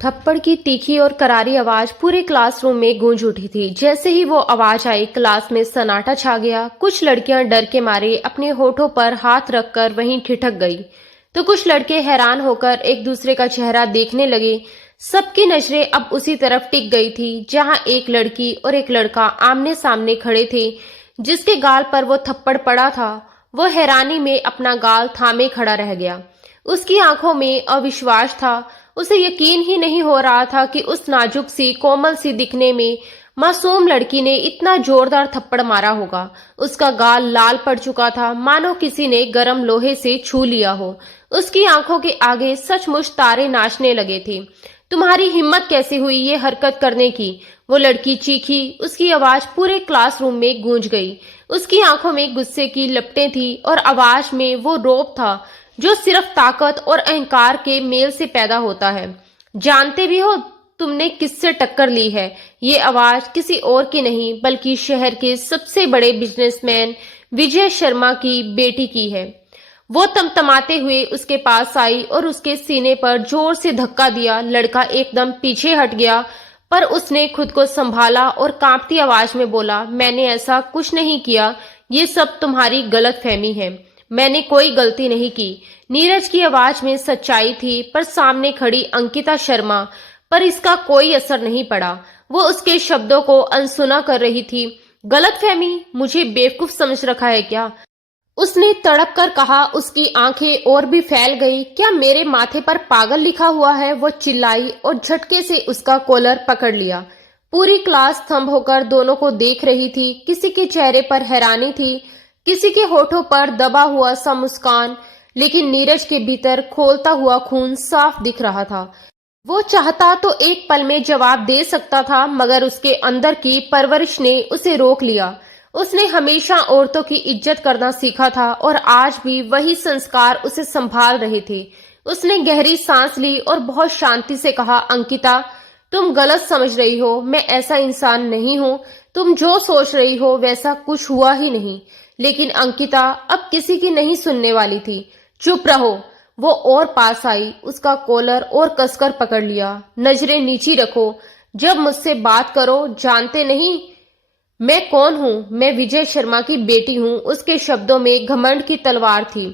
थप्पड़ की तीखी और करारी आवाज पूरे क्लासरूम में गूंज उठी थी। जैसे ही वो आवाज आई, क्लास में सन्नाटा छा गया। कुछ लड़कियां डर के मारे अपने होठों पर हाथ रखकर वहीं ठिठक गई, तो कुछ लड़के हैरान होकर एक दूसरे का चेहरा देखने लगे। सबकी नजरें अब उसी तरफ टिक गई थी जहां एक लड़की और एक लड़का आमने सामने खड़े थे, जिसके गाल पर वो थप्पड़ पड़ा था। वो हैरानी में अपना गाल थामे खड़ा रह गया। उसकी आंखों में अविश्वास था। उसे यकीन ही नहीं हो रहा था कि उस नाजुक सी, कोमल सी दिखने में मासूम लड़की ने इतना जोरदार थप्पड़ मारा होगा। उसका गाल लाल पड़ चुका था, मानो किसी ने गर्म लोहे से छू लिया हो। उसकी आंखों के आगे सचमुच तारे नाचने लगे थे। तुम्हारी हिम्मत कैसे हुई ये हरकत करने की? वो लड़की चीखी। उसकी आवाज पूरे क्लासरूम में गूंज गई। उसकी आंखों में गुस्से की लपटें थी और आवाज में वो रौब था जो सिर्फ ताकत और अहंकार के मेल से पैदा होता है। जानते भी हो तुमने किससे टक्कर ली है? ये आवाज किसी और की नहीं बल्कि शहर के सबसे बड़े बिजनेसमैन विजय शर्मा की बेटी की है। वो तमतमाते हुए उसके पास आई और उसके सीने पर जोर से धक्का दिया। लड़का एकदम पीछे हट गया, पर उसने खुद को संभाला और कांपती आवाज में बोला, मैंने ऐसा कुछ नहीं किया। ये सब तुम्हारी गलतफहमी है। मैंने कोई गलती नहीं की। नीरज की आवाज में सच्चाई थी, पर सामने खड़ी अंकिता शर्मा पर इसका कोई असर नहीं पड़ा। वो उसके शब्दों को अनसुना कर रही थी। गलतफहमी? मुझे बेवकूफ समझ रखा है क्या? उसने तड़प कर कहा। उसकी आंखें और भी फैल गई। क्या मेरे माथे पर पागल लिखा हुआ है? वो चिल्लाई और झटके से उसका कॉलर पकड़ लिया। पूरी क्लास थंब होकर दोनों को देख रही थी। किसी के चेहरे पर हैरानी थी, किसी के होठों पर दबा हुआ सा मुस्कान, लेकिन नीरज के भीतर खोलता हुआ खून साफ दिख रहा था। वो चाहता तो एक पल में जवाब दे सकता था, मगर उसके अंदर की परवरिश ने उसे रोक लिया। उसने हमेशा औरतों की इज्जत करना सीखा था और आज भी वही संस्कार उसे संभाल रहे थे। उसने गहरी सांस ली और बहुत शांति से कहा, अंकिता, तुम गलत समझ रही हो। मैं ऐसा इंसान नहीं हूं। तुम जो सोच रही हो वैसा कुछ हुआ ही नहीं। लेकिन अंकिता अब किसी की नहीं सुनने वाली थी। चुप रहो। वो और पास आई, उसका कॉलर और कसकर पकड़ लिया। नजरें नीची रखो जब मुझसे बात करो। जानते नहीं मैं कौन हूँ? मैं विजय शर्मा की बेटी हूँ। उसके शब्दों में घमंड की तलवार थी।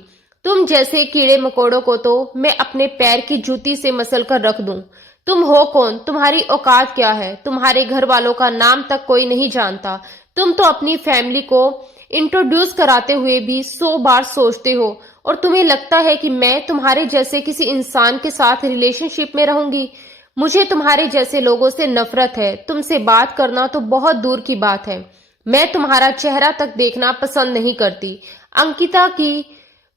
तुम जैसे कीड़े मकोड़ों को तो मैं अपने पैर की जूती से मसल कर रख दूं। तुम हो कौन? तुम्हारी औकात क्या है? तुम्हारे घर वालों का नाम तक कोई नहीं जानता। तुम तो अपनी फैमिली को इंट्रोड्यूस कराते हुए भी 100 बार सोचते हो, और तुम्हें लगता है कि मैं तुम्हारे जैसे किसी इंसान के साथ रिलेशनशिप में रहूंगी? मुझे तुम्हारे जैसे लोगों से नफरत है। तुमसे बात करना तो बहुत दूर की बात है। मैं तुम्हारा चेहरा तक देखना पसंद नहीं करती। अंकिता की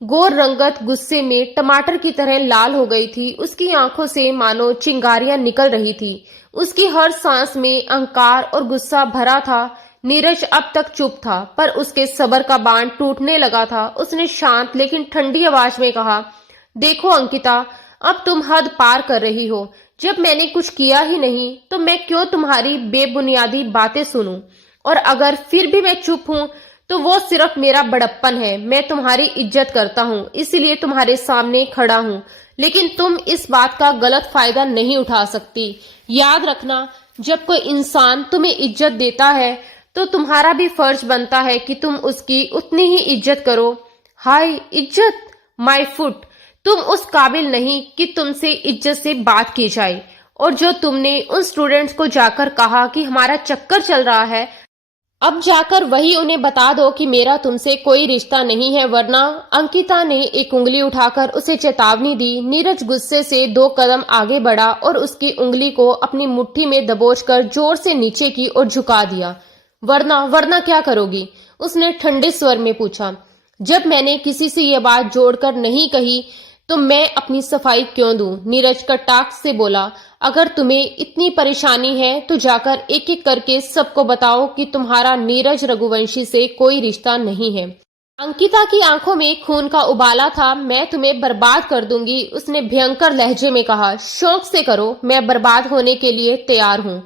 गोर रंगत गुस्से में टमाटर की तरह लाल हो गई थी। उसकी आंखों से मानो चिंगारियां निकल रही थी। उसकी हर सांस में अहंकार और गुस्सा भरा था। नीरज अब तक चुप था, पर उसके सब्र का बांध टूटने लगा था। उसने शांत लेकिन ठंडी आवाज में कहा, देखो अंकिता, अब तुम हद पार कर रही हो। जब मैंने कुछ किया ही नहीं तो मैं क्यों तुम्हारी बेबुनियादी बातें सुनूं? और अगर फिर भी मैं चुप हूं तो वो सिर्फ मेरा बड़प्पन है। मैं तुम्हारी इज्जत करता हूं, इसलिए तुम्हारे सामने खड़ा हूं। लेकिन तुम इस बात का गलत फायदा नहीं उठा सकती। याद रखना, जब कोई इंसान तुम्हें इज्जत देता है तो तुम्हारा भी फर्ज बनता है कि तुम उसकी उतनी ही इज्जत करो। हाय इज्जत, माय फुट। तुम उस काबिल नहीं कि तुमसे इज्जत से बात की जाए। और जो तुमने उन स्टूडेंट्स को जाकर कहा कि हमारा चक्कर चल रहा है, अब जाकर वही उन्हें बता दो कि मेरा तुमसे कोई रिश्ता नहीं है, वरना। अंकिता ने एक उंगली उठाकर उसे चेतावनी दी। नीरज गुस्से से 2 कदम आगे बढ़ा और उसकी उंगली को अपनी मुट्ठी में दबोचकर जोर से नीचे की ओर झुका दिया। वरना क्या करोगी? उसने ठंडे स्वर में पूछा। जब मैंने किसी से ये बात जोड़कर नहीं कही तो मैं अपनी सफाई क्यों दूं? नीरज कटाक्ष से बोला। अगर तुम्हें इतनी परेशानी है तो जाकर एक एक करके सबको बताओ कि तुम्हारा नीरज रघुवंशी से कोई रिश्ता नहीं है। अंकिता की आंखों में खून का उबाला था। मैं तुम्हें बर्बाद कर दूंगी, उसने भयंकर लहजे में कहा। शौक से करो, मैं बर्बाद होने के लिए तैयार हूं।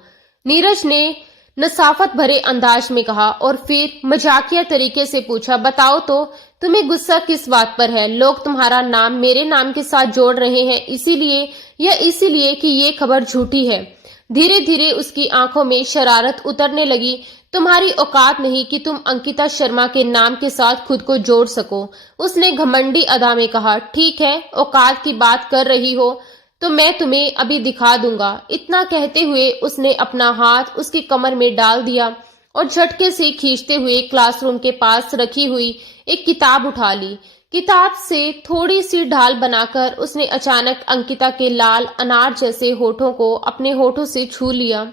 नीरज ने नसाफत भरे अंदाज में कहा और फिर मजाकिया तरीके से पूछा, बताओ तो तुम्हें गुस्सा किस बात पर है? लोग तुम्हारा नाम मेरे नाम के साथ जोड़ रहे हैं, इसीलिए या इसीलिए कि ये खबर झूठी है? धीरे धीरे उसकी आंखों में शरारत उतरने लगी। तुम्हारी औकात नहीं कि तुम अंकिता शर्मा के नाम के साथ खुद को जोड़ सको, उसने घमंडी अदा में कहा। ठीक है, औकात की बात कर रही हो तो मैं तुम्हें अभी दिखा दूंगा। इतना कहते हुए उसने अपना हाथ उसकी कमर में डाल दिया और झटके से खींचते हुए क्लासरूम के पास रखी हुई एक किताब उठा ली। किताब से थोड़ी सी ढाल बनाकर उसने अचानक अंकिता के लाल अनार जैसे होठों को अपने होठों से छू लिया।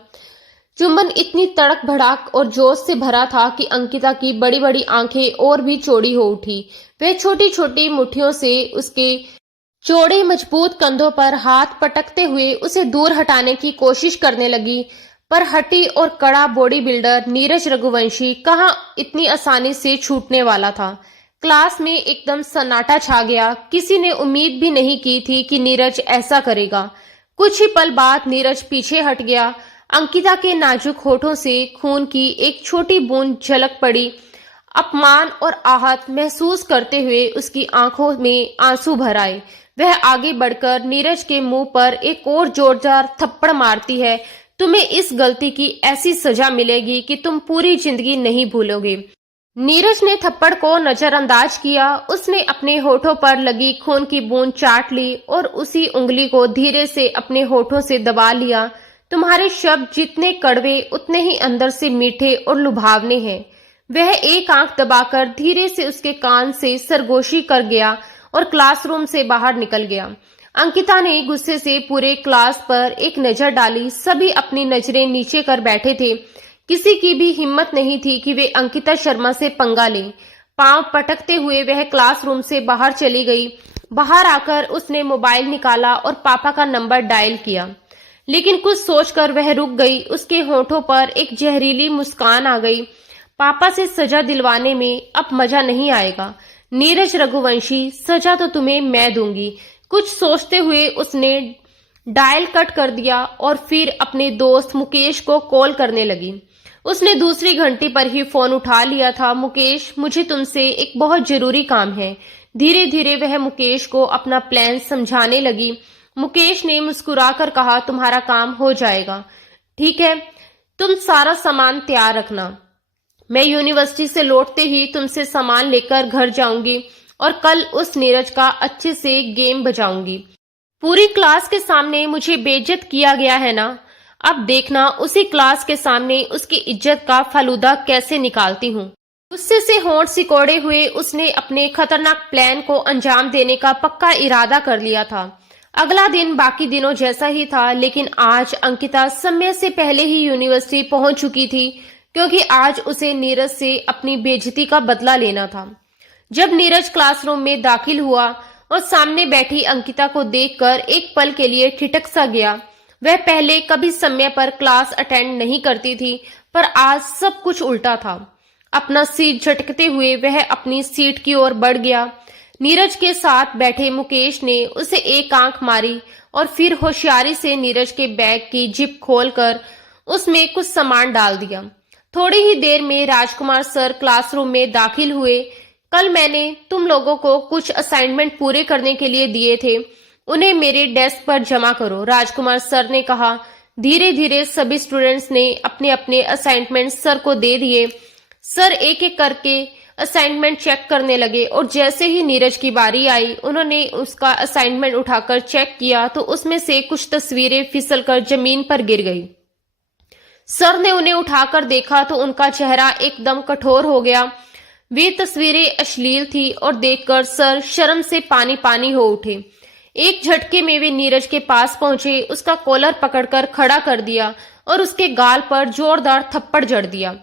चुंबन इतनी तड़क भड़ाक और जोश से भरा था कि अंकिता की बड़ी बड़ी आंखें और भी चौड़ी हो उठी। वह छोटी छोटी मुट्ठियों से उसके चौड़े मजबूत कंधों पर हाथ पटकते हुए उसे दूर हटाने की कोशिश करने लगी, पर हट्टी और कड़ा बॉडी बिल्डर नीरज रघुवंशी कहाँ इतनी आसानी से छूटने वाला था। क्लास में एकदम सन्नाटा छा गया। किसी ने उम्मीद भी नहीं की थी कि नीरज ऐसा करेगा। कुछ ही पल बाद नीरज पीछे हट गया। अंकिता के नाजुक होठों से खून की एक छोटी बूंद झलक पड़ी। अपमान और आहत महसूस करते हुए उसकी आंखों में आंसू भर आए। वह आगे बढ़कर नीरज के मुंह पर एक और जोरदार थप्पड़ मारती है। तुम्हें इस गलती की ऐसी सजा मिलेगी कि तुम पूरी जिंदगी नहीं भूलोगे। नीरज ने थप्पड़ को नजरअंदाज किया। उसने अपने होठों पर लगी खून की बूंद चाट ली और उसी उंगली को धीरे से अपने होठों से दबा लिया। तुम्हारे शब्द जितने कड़वे उतने ही अंदर से मीठे और लुभावने हैं। वह एक आंख दबाकर धीरे से उसके कान से सरगोशी कर गया और क्लासरूम से बाहर निकल गया। अंकिता ने गुस्से से पूरे क्लास पर एक नजर डाली। सभी अपनी नजरें नीचे कर बैठे थे। किसी की भी हिम्मत नहीं थी कि वे अंकिता शर्मा से पंगा लें। पांव पटकते हुए वह क्लासरूम से बाहर चली गई। बाहर आकर उसने मोबाइल निकाला और पापा का नंबर डायल किया, लेकिन कुछ सोचकर वह रुक गई। उसके होठों पर एक जहरीली मुस्कान आ गई। पापा से सजा दिलवाने में अब मजा नहीं आएगा नीरज रघुवंशी, सजा तो तुम्हें मैं दूंगी। कुछ सोचते हुए उसने डायल कट कर दिया और फिर अपने दोस्त मुकेश को कॉल करने लगी। उसने दूसरी घंटी पर ही फोन उठा लिया था। मुकेश, मुझे तुमसे एक बहुत जरूरी काम है। धीरे धीरे वह मुकेश को अपना प्लान समझाने लगी। मुकेश ने मुस्कुराकर कहा, तुम्हारा काम हो जाएगा। ठीक है, तुम सारा सामान तैयार रखना। मैं यूनिवर्सिटी से लौटते ही तुमसे सामान लेकर घर जाऊंगी और कल उस नीरज का अच्छे से गेम बजाऊंगी। पूरी क्लास के सामने मुझे बेइज्जत किया गया है ना, अब देखना उसी क्लास के सामने उसकी इज्जत का फालूदा कैसे निकालती हूँ। गुस्से से होंठ सिकोड़े हुए उसने अपने खतरनाक प्लान को अंजाम देने का पक्का इरादा कर लिया था। अगला दिन बाकी दिनों जैसा ही था, लेकिन आज अंकिता समय से पहले ही यूनिवर्सिटी पहुंच चुकी थी, क्योंकि आज उसे नीरज से अपनी बेइज्जती का बदला लेना था। जब नीरज क्लासरूम में दाखिल हुआ और सामने बैठी अंकिता को देखकर एक पल के लिए ठिठक सा गया। वह पहले कभी समय पर क्लास अटेंड नहीं करती थी, पर आज सब कुछ उल्टा था। अपना सीट झटकते हुए वह अपनी सीट की ओर बढ़ गया। नीरज के साथ बैठे मुकेश ने उसे एक आंख मारी और फिर होशियारी से नीरज के बैग की जिप खोलकर उसमें कुछ सामान डाल दिया। थोड़ी ही देर में राजकुमार सर क्लासरूम में दाखिल हुए। कल मैंने तुम लोगों को कुछ असाइनमेंट पूरे करने के लिए दिए थे, उन्हें मेरे डेस्क पर जमा करो, राजकुमार सर ने कहा। धीरे धीरे सभी स्टूडेंट्स ने अपने अपने असाइनमेंट सर को दे दिए। सर एक एक करके असाइनमेंट चेक करने लगे और जैसे ही नीरज की बारी आई, उन्होंने उसका असाइनमेंट उठाकर चेक किया तो उसमें से कुछ तस्वीरें फिसलकर जमीन पर गिर गई। सर ने उन्हें उठाकर देखा तो उनका चेहरा एकदम कठोर हो गया। वे तस्वीरें अश्लील थी और देखकर सर शर्म से पानी पानी हो उठे। एक झटके में वे नीरज के पास पहुंचे, उसका कॉलर पकड़कर खड़ा कर दिया और उसके गाल पर जोरदार थप्पड़ जड़ दिया।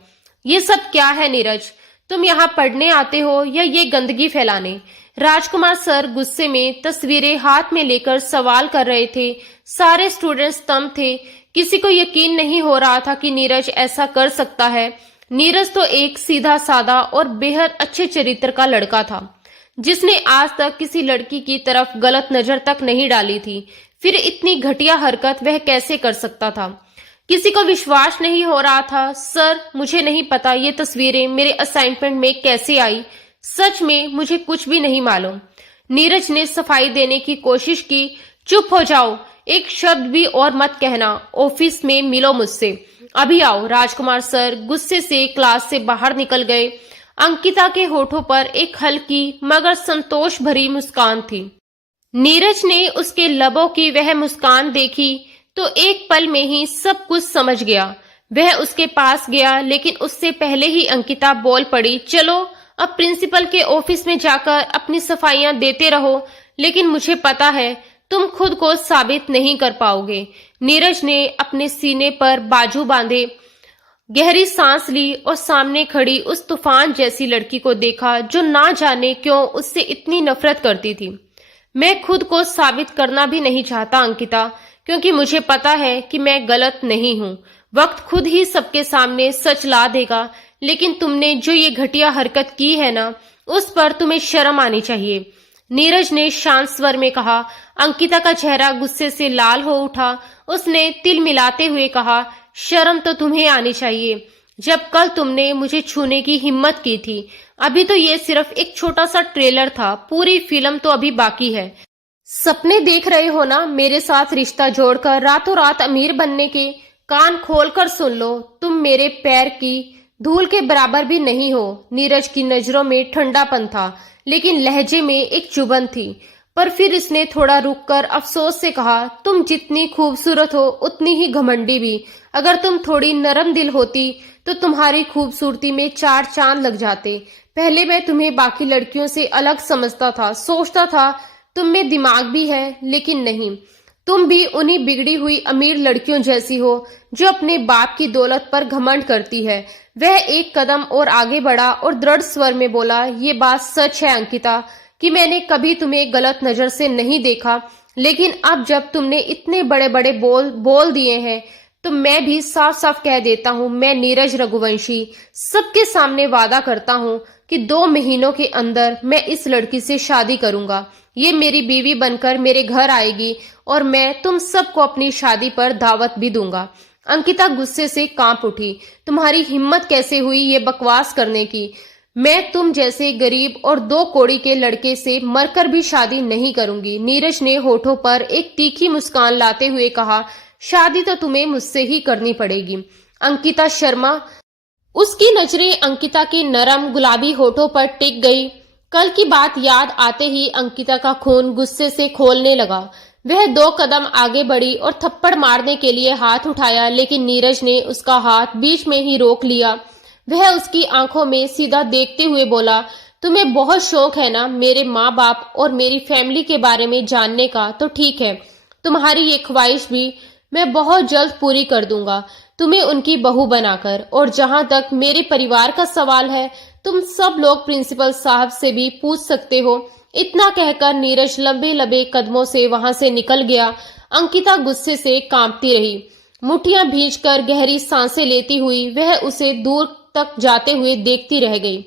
ये सब क्या है नीरज? तुम यहाँ पढ़ने आते हो या ये गंदगी फैलाने? राजकुमार सर गुस्से में तस्वीरें हाथ में लेकर सवाल कर रहे थे। सारे स्टूडेंट्स स्तंभ थे। किसी को यकीन नहीं हो रहा था कि नीरज ऐसा कर सकता है। नीरज तो एक सीधा साधा और बेहद अच्छे चरित्र का लड़का था, जिसने आज तक किसी लड़की की तरफ गलत नजर तक नहीं डाली थी। फिर इतनी घटिया हरकत वह कैसे कर सकता था? किसी को विश्वास नहीं हो रहा था। सर, मुझे नहीं पता ये तस्वीरें मेरे असाइनमेंट में कैसे आई। सच में मुझे कुछ भी नहीं मालूम। नीरज ने सफाई देने की कोशिश की। चुप हो जाओ, एक शब्द भी और मत कहना। ऑफिस में मिलो मुझसे, अभी आओ। राजकुमार सर गुस्से से क्लास से बाहर निकल गए। अंकिता के होठों पर एक हल्की मगर संतोष भरी मुस्कान थी। नीरज ने उसके लबों की वह मुस्कान देखी तो एक पल में ही सब कुछ समझ गया। वह उसके पास गया, लेकिन उससे पहले ही अंकिता बोल पड़ी, चलो अब प्रिंसिपल के ऑफिस में जाकर अपनी सफाइयां देते रहो, लेकिन मुझे पता है तुम खुद को साबित नहीं कर पाओगे। नीरज ने अपने सीने पर बाजू बांधे, गहरी सांस ली और सामने खड़ी उस तूफान जैसी लड़की को देखा जो ना जाने क्यों उससे इतनी नफरत करती थी। मैं खुद को साबित करना भी नहीं चाहता अंकिता, क्योंकि मुझे पता है कि मैं गलत नहीं हूँ। वक्त खुद ही सबके सामने सच ला देगा, लेकिन तुमने जो ये घटिया हरकत की है ना, उस पर तुम्हें शर्म आनी चाहिए। नीरज ने शांत स्वर में कहा। अंकिता का चेहरा गुस्से से लाल हो उठा। उसने तिल मिलाते हुए कहा, शर्म तो तुम्हें आनी चाहिए जब कल तुमने मुझे छूने की हिम्मत की थी। अभी तो ये सिर्फ एक छोटा सा ट्रेलर था, पूरी फिल्म तो अभी बाकी है। सपने देख रहे हो ना मेरे साथ रिश्ता जोड़कर रातों रात अमीर बनने के? कान खोलकर सुन लो, तुम मेरे पैर की धूल के बराबर भी नहीं हो। नीरज की नजरों में ठंडापन था, लेकिन लहजे में एक चुभन थी। पर फिर इसने थोड़ा रुककर अफसोस से कहा, तुम जितनी खूबसूरत हो उतनी ही घमंडी भी। अगर तुम थोड़ी नरम दिल होती तो तुम्हारी खूबसूरती में 4 चांद लग जाते। पहले मैं तुम्हें बाकी लड़कियों से अलग समझता था, सोचता था तुम में दिमाग भी है, लेकिन नहीं। तुम भी उन्हीं बिगड़ी हुई अमीर लड़कियों जैसी हो जो अपने बाप की दौलत पर घमंड करती है। वह एक कदम और आगे बढ़ा और दृढ़ स्वर में बोला, ये बात सच है अंकिता कि मैंने कभी तुम्हें गलत नजर से नहीं देखा, लेकिन अब जब तुमने इतने बड़े बड़े बोल दिए हैं तो मैं भी साफ साफ कह देता हूँ, मैं नीरज रघुवंशी सबके सामने वादा करता हूँ कि 2 महीनों के अंदर मैं इस लड़की से शादी करूंगा। ये मेरी बीवी बनकर मेरे घर आएगी और मैं तुम सबको अपनी शादी पर दावत भी दूंगा। अंकिता गुस्से से कांप उठी। तुम्हारी हिम्मत कैसे हुई ये बकवास करने की? मैं तुम जैसे गरीब और 2 कौड़ी के लड़के से मरकर भी शादी नहीं करूंगी। नीरज ने होठों पर एक तीखी मुस्कान लाते हुए कहा, शादी तो तुम्हें मुझसे ही करनी पड़ेगी। अंकिता शर्मा। उसकी नजरें अंकिता के नरम गुलाबी होठों पर टिक गई। कल की बात याद आते ही अंकिता का खून गुस्से से खौलने लगा। वह 2 कदम आगे बढ़ी और थप्पड़ मारने के लिए हाथ उठाया, लेकिन नीरज ने उसका हाथ बीच में ही रोक लिया। वह उसकी आंखों में सीधा देखते हुए बोला, तुम्हें बहुत शौक है ना मेरे माँ बाप और मेरी फैमिली के बारे में जानने का, तो ठीक है, तुम्हारी ये ख्वाहिश भी मैं बहुत जल्द पूरी कर दूंगा, तुम्हें उनकी बहू बनाकर। और जहां तक मेरे परिवार का सवाल है, तुम सब लोग प्रिंसिपल साहब से भी पूछ सकते हो। इतना कहकर नीरज लंबे लंबे कदमों से वहां से निकल गया। अंकिता गुस्से से कांपती रही। मुठ्ठियां भींचकर गहरी सांसें लेती हुई वह उसे दूर तक जाते हुए देखती रह गई।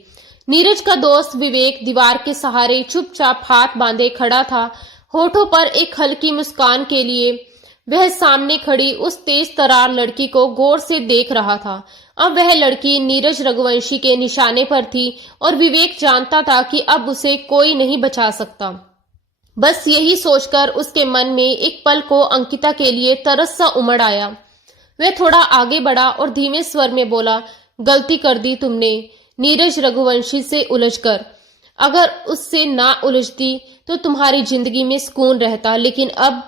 नीरज का दोस्त विवेक दीवार के सहारे चुपचाप हाथ बांधे खड़ा था, होठों पर एक हल्की मुस्कान के लिए वह सामने खड़ी उस तेज तरार लड़की को गौर से देख रहा था। अब वह लड़की नीरज रघुवंशी के निशाने पर थी और विवेक जानता था कि अब उसे कोई नहीं बचा सकता। बस यही सोचकर उसके मन में एक पल को अंकिता के लिए तरस सा उमड़ आया। वह थोड़ा आगे बढ़ा और धीमे स्वर में बोला, गलती कर दी तुमने नीरज रघुवंशी से उलझकर। अगर उससे ना उलझती तो तुम्हारी जिंदगी में सुकून रहता, लेकिन अब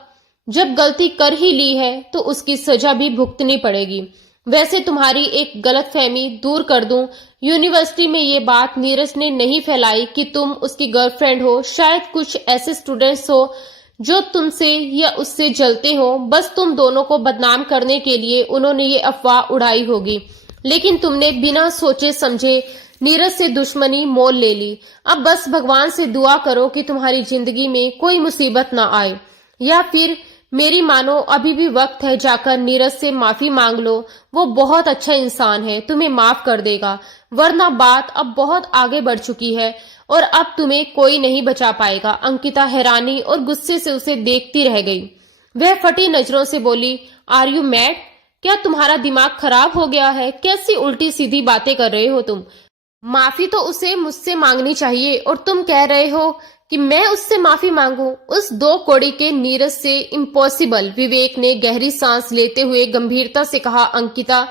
जब गलती कर ही ली है तो उसकी सजा भी भुगतनी पड़ेगी। वैसे तुम्हारी एक गलतफहमी दूर कर दूं, यूनिवर्सिटी में ये बात नीरज ने नहीं फैलाई कि तुम उसकी गर्लफ्रेंड हो। शायद कुछ ऐसे स्टूडेंट्स हो जो तुमसे या उससे जलते हो। बस तुम दोनों को बदनाम करने के लिए उन्होंने ये अफवाह उड़ाई होगी, लेकिन तुमने बिना सोचे समझे नीरज से दुश्मनी मोल ले ली। अब बस भगवान से दुआ करो कि तुम्हारी जिंदगी में कोई मुसीबत ना आए, या फिर मेरी मानो अभी भी वक्त है, जाकर नीरज से माफी मांग लो। वो बहुत अच्छा इंसान है, तुम्हें माफ कर देगा, वरना बात अब बहुत आगे बढ़ चुकी है और अब तुम्हें कोई नहीं बचा पाएगा। अंकिता हैरानी और गुस्से से उसे देखती रह गई। वह फटी नजरों से बोली, आर यू मैड? क्या तुम्हारा दिमाग खराब हो गया है? कैसी उल्टी सीधी बातें कर रहे हो तुम? माफी तो उसे मुझसे मांगनी चाहिए और तुम कह रहे हो कि मैं उससे माफी मांगू? उस दो कौड़ी के नीरज से इम्पॉसिबल। विवेक ने गहरी सांस लेते हुए गंभीरता से कहा, अंकिता,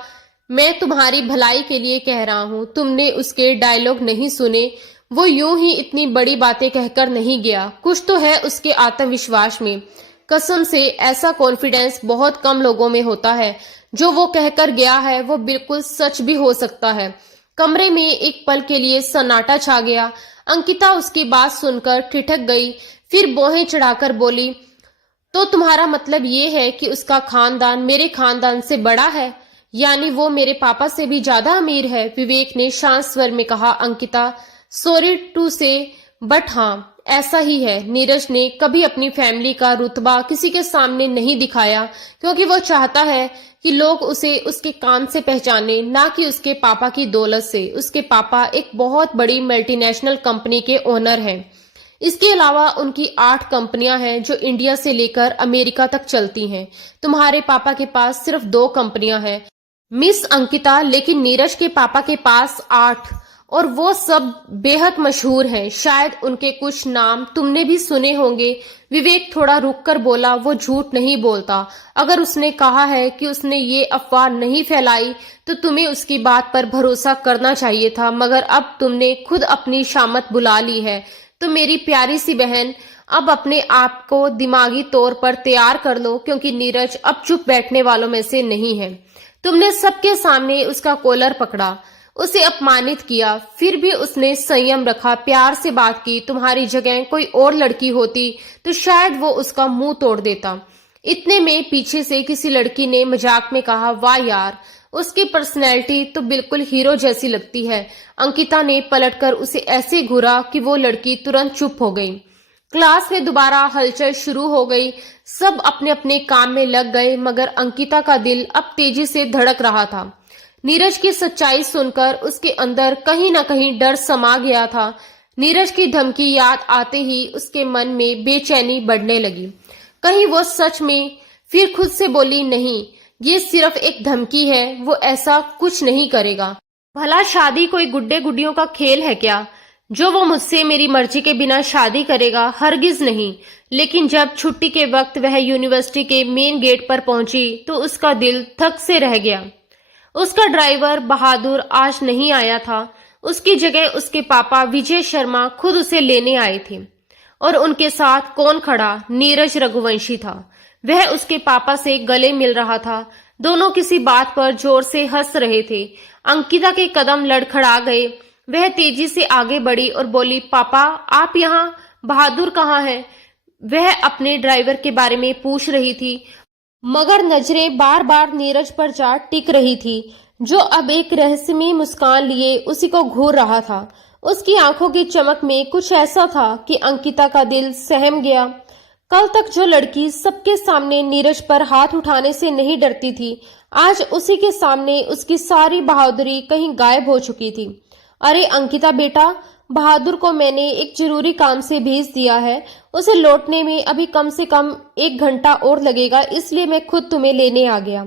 मैं तुम्हारी भलाई के लिए कह रहा हूँ। तुमने उसके डायलॉग नहीं सुने? वो यूं ही इतनी बड़ी बातें कहकर नहीं गया। कुछ तो है उसके आत्मविश्वास में। कसम से ऐसा कॉन्फिडेंस बहुत कम लोगों में होता है। जो वो कहकर गया है वो बिल्कुल सच भी हो सकता है। कमरे में एक पल के लिए सन्नाटा छा गया। अंकिता उसकी बात सुनकर ठिठक गई, फिर भौहें चढ़ाकर बोली, तो तुम्हारा मतलब ये है कि उसका खानदान मेरे खानदान से बड़ा है? यानी वो मेरे पापा से भी ज्यादा अमीर है? विवेक ने शांत स्वर में कहा। अंकिता, सॉरी टू से, बट हाँ, ऐसा ही है। नीरज ने कभी अपनी फैमिली का रुतबा किसी के सामने नहीं दिखाया, क्योंकि वो चाहता है कि लोग उसे उसके काम से पहचाने, ना कि उसके पापा की दौलत से। उसके पापा एक बहुत बड़ी मल्टीनेशनल कंपनी के ओनर हैं। इसके अलावा उनकी 8 कंपनियां हैं जो इंडिया से लेकर अमेरिका तक चलती हैं। तुम्हारे पापा के पास सिर्फ 2 कंपनियां हैं मिस अंकिता, लेकिन नीरज के पापा के पास 8, और वो सब बेहद मशहूर हैं। शायद उनके कुछ नाम तुमने भी सुने होंगे। विवेक थोड़ा रुककर बोला, वो झूठ नहीं बोलता। अगर उसने कहा है कि उसने ये अफवाह नहीं फैलाई तो तुम्हें उसकी बात पर भरोसा करना चाहिए था, मगर अब तुमने खुद अपनी शामत बुला ली है। तो मेरी प्यारी सी बहन, अब अपने आप को दिमागी तौर पर तैयार कर लो, क्योंकि नीरज अब चुप बैठने वालों में से नहीं है। तुमने सबके सामने उसका कॉलर पकड़ा, उसे अपमानित किया, फिर भी उसने संयम रखा, प्यार से बात की। तुम्हारी जगह कोई और लड़की होती तो शायद वो उसका मुंह तोड़ देता। इतने में पीछे से किसी लड़की ने मजाक में कहा, वाह यार, उसकी पर्सनैलिटी तो बिल्कुल हीरो जैसी लगती है। अंकिता ने पलटकर उसे ऐसे घूरा कि वो लड़की तुरंत चुप हो गई। क्लास में दोबारा हलचल शुरू हो गई। सब अपने अपने काम में लग गए, मगर अंकिता का दिल अब तेजी से धड़क रहा था। नीरज की सच्चाई सुनकर उसके अंदर कहीं ना कहीं डर समा गया था। नीरज की धमकी याद आते ही उसके मन में बेचैनी बढ़ने लगी। कहीं वो सच में? फिर खुद से बोली, नहीं, ये सिर्फ एक धमकी है, वो ऐसा कुछ नहीं करेगा। भला शादी कोई गुड्डे गुड्डियों का खेल है क्या, जो वो मुझसे मेरी मर्जी के बिना शादी करेगा? हरगिज नहीं। लेकिन जब छुट्टी के वक्त वह यूनिवर्सिटी के मेन गेट पर पहुंची तो उसका दिल थक से रह गया। उसका ड्राइवर बहादुर आज नहीं आया था। उसकी जगह उसके पापा विजय शर्मा खुद उसे लेने आए थे। और उनके साथ कौन खड़ा? नीरज रघुवंशी था। वह उसके पापा से गले मिल रहा था। दोनों किसी बात पर जोर से हंस रहे थे। अंकिता के कदम लड़खड़ा गए। वह तेजी से आगे बढ़ी और बोली, पापा, आप यहाँ? बहादुर कहाँ है? वह अपने ड्राइवर के बारे में पूछ रही थी, मगर नजरें बार बार नीरज पर जा टिक रही थी, जो अब एक रहस्यमयी मुस्कान लिए उसी को घूर रहा था। उसकी आंखों की चमक में कुछ ऐसा था कि अंकिता का दिल सहम गया। कल तक जो लड़की सबके सामने नीरज पर हाथ उठाने से नहीं डरती थी, आज उसी के सामने उसकी सारी बहादुरी कहीं गायब हो चुकी थी। अरे अंकिता बेटा, बहादुर को मैंने एक जरूरी काम से भेज दिया है। उसे लौटने में अभी कम से कम 1 घंटा और लगेगा, इसलिए मैं खुद तुम्हें लेने आ गया।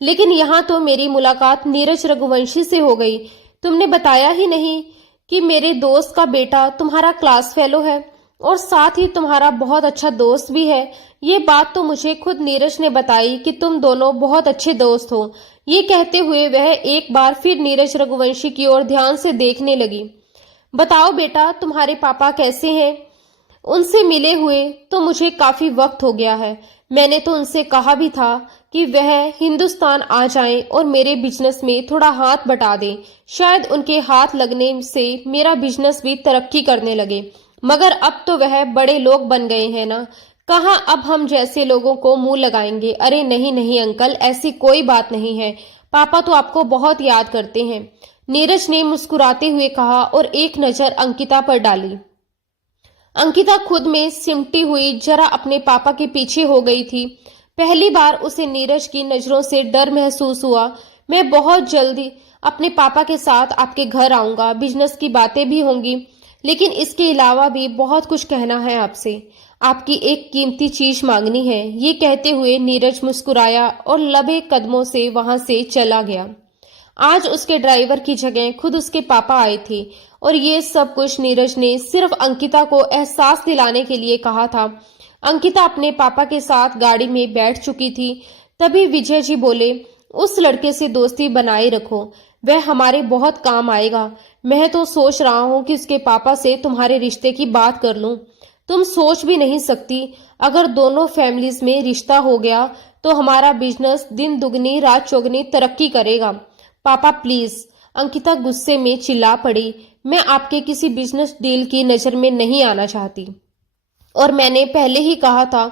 लेकिन यहाँ तो मेरी मुलाकात नीरज रघुवंशी से हो गई। तुमने बताया ही नहीं कि मेरे दोस्त का बेटा तुम्हारा क्लास फेलो है और साथ ही तुम्हारा बहुत अच्छा दोस्त भी है। ये बात तो मुझे खुद नीरज ने बताई कि तुम दोनों बहुत अच्छे दोस्त हो। ये कहते हुए वह एक बार फिर नीरज रघुवंशी की ओर ध्यान से देखने लगी। बताओ बेटा, तुम्हारे पापा कैसे हैं? उनसे मिले हुए तो मुझे काफी वक्त हो गया है। मैंने तो उनसे कहा भी था कि वह हिंदुस्तान आ जाएं और मेरे बिजनेस में थोड़ा हाथ बटा दें। शायद उनके हाथ लगने से मेरा बिजनेस भी तरक्की करने लगे। मगर अब तो वह बड़े लोग बन गए हैं ना, कहाँ अब हम जैसे लोगों को मुंह लगाएंगे। अरे नहीं नहीं अंकल, ऐसी कोई बात नहीं है। पापा तो आपको बहुत याद करते हैं, नीरज ने मुस्कुराते हुए कहा और एक नजर अंकिता पर डाली। अंकिता खुद में सिमटी हुई जरा अपने पापा के पीछे हो गई थी। पहली बार उसे नीरज की नजरों से डर महसूस हुआ। मैं बहुत जल्दी अपने पापा के साथ आपके घर आऊंगा, बिजनेस की बातें भी होंगी, लेकिन इसके अलावा भी बहुत कुछ कहना है आपसे। आपकी एक कीमती चीज मांगनी है। ये कहते हुए नीरज मुस्कुराया और लबे कदमों से वहां से चला गया। आज उसके ड्राइवर की जगह खुद उसके पापा आए थे और ये सब कुछ नीरज ने सिर्फ अंकिता को एहसास दिलाने के लिए कहा था। अंकिता अपने पापा के साथ गाड़ी में बैठ चुकी थी। तभी विजय जी बोले, उस लड़के से दोस्ती बनाए रखो, वह हमारे बहुत काम आएगा। मैं तो सोच रहा हूँ कि उसके पापा से तुम्हारे रिश्ते की बात कर लूं। तुम सोच भी नहीं सकती, अगर दोनों फैमिलीज में रिश्ता हो गया तो हमारा बिजनेस दिन दुगनी रात चौगनी तरक्की करेगा। पापा प्लीज। अंकिता गुस्से में चिल्ला पड़ी, मैं आपके किसी बिजनेस डील की नजर में नहीं आना चाहती और मैंने पहले ही कहा था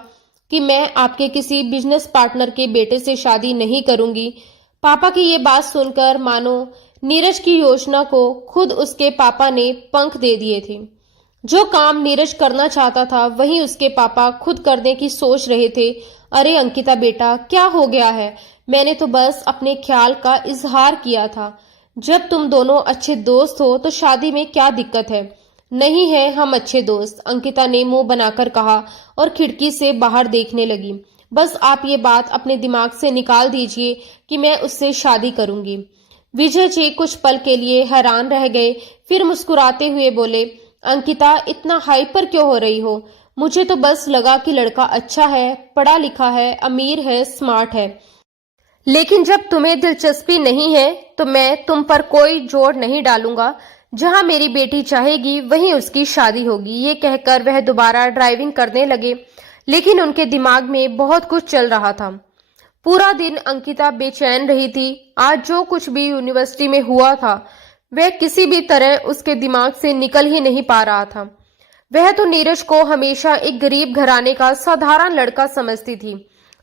कि मैं आपके किसी बिजनेस पार्टनर के बेटे से शादी नहीं करूंगी। पापा की ये बात सुनकर मानो नीरज की योजना को खुद उसके पापा ने पंख दे दिए थे। जो काम नीरज करना चाहता था वहीं उसके पापा खुद करने की सोच रहे थे। अरे अंकिता बेटा, क्या हो गया है? मैंने तो बस अपने ख्याल का इजहार किया था। जब तुम दोनों अच्छे दोस्त हो तो शादी में क्या दिक्कत है? नहीं है हम अच्छे दोस्त, अंकिता ने मुंह बनाकर कहा और खिड़की से बाहर देखने लगी। बस आप ये बात अपने दिमाग से निकाल दीजिए कि मैं उससे शादी करूंगी। विजय जी कुछ पल के लिए हैरान रह गए, फिर मुस्कुराते हुए बोले, अंकिता इतना हाइपर क्यों हो रही हो? मुझे तो बस लगा कि लड़का अच्छा है, पढ़ा लिखा है, अमीर है, स्मार्ट है। लेकिन जब तुम्हें दिलचस्पी नहीं है तो मैं तुम पर कोई जोर नहीं डालूंगा। जहां मेरी बेटी चाहेगी वहीं उसकी शादी होगी। ये कहकर वह दोबारा ड्राइविंग करने लगे, लेकिन उनके दिमाग में बहुत कुछ चल रहा था। पूरा दिन अंकिता बेचैन रही थी। आज जो कुछ भी यूनिवर्सिटी में हुआ था वह किसी भी तरह उसके दिमाग से निकल ही नहीं पा रहा था। वह तो नीरज को हमेशा एक गरीब घराने का साधारण लड़का समझती थी,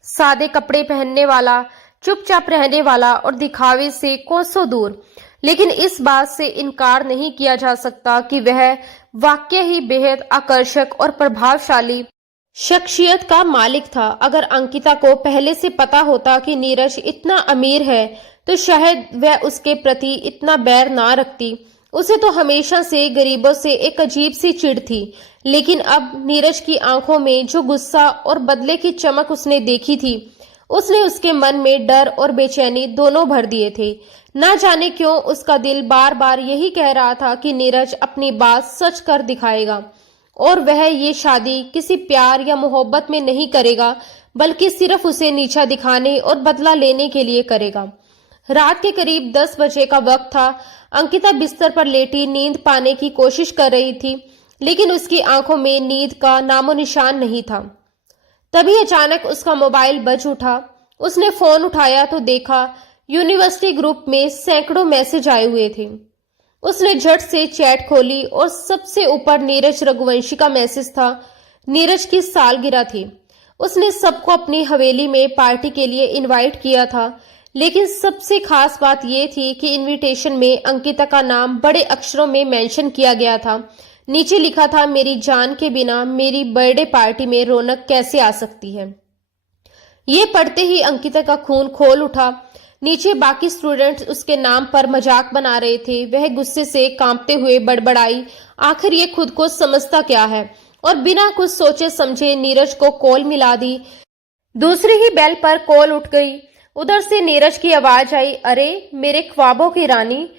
सादे कपड़े पहनने वाला, चुपचाप रहने वाला और दिखावे से कोसों दूर। लेकिन इस बात से इनकार नहीं किया जा सकता कि वह वाकई ही बेहद आकर्षक और प्रभावशाली शख्सियत का मालिक था। अगर अंकिता को पहले से पता होता कि नीरज इतना अमीर है तो शायद वह उसके प्रति इतना बैर ना रखती। उसे तो हमेशा से गरीबों से एक अजीब सी चिढ़ थी, लेकिन अब नीरज की आंखों में जो गुस्सा और बदले की चमक उसने देखी थी, उसने उसके मन में डर और बेचैनी दोनों भर दिए थे। न जाने क्यों उसका दिल बार बार यही कह रहा था कि नीरज अपनी बात सच कर दिखाएगा और वह ये शादी किसी प्यार या मोहब्बत में नहीं करेगा, बल्कि सिर्फ उसे नीचा दिखाने और बदला लेने के लिए करेगा। रात के करीब 10 बजे का वक्त था। अंकिता बिस्तर पर लेटी नींद पाने की कोशिश कर रही थी, लेकिन उसकी आंखों में नींद का नामो निशान नहीं था। तभी अचानक उसका मोबाइल बज उठा। उसने फोन उठाया तो देखा यूनिवर्सिटी ग्रुप में सैकड़ों मैसेज आए हुए थे। उसने झट से चैट खोली और सबसे ऊपर नीरज रघुवंशी का मैसेज था। नीरज की सालगिरह थी। उसने सबको अपनी हवेली में पार्टी के लिए इनवाइट किया था, लेकिन सबसे खास बात यह थी कि इनविटेशन में अंकिता का नाम बड़े अक्षरों में मेंशन किया गया था। नीचे लिखा था, मेरी जान के बिना मेरी बर्थडे पार्टी में रौनक कैसे आ सकती है। ये पढ़ते ही अंकिता का खून खोल उठा। नीचे बाकी स्टूडेंट्स उसके नाम पर मजाक बना रहे थे। वह गुस्से से कांपते हुए बड़बड़ाई, आखिर ये खुद को समझता क्या है, और बिना कुछ सोचे समझे नीरज को कॉल मिला दी। दूसरी ही बेल पर कॉल उठ गई। उधर से नीरज की आवाज आई, अरे मेरे ख्वाबों की रानी,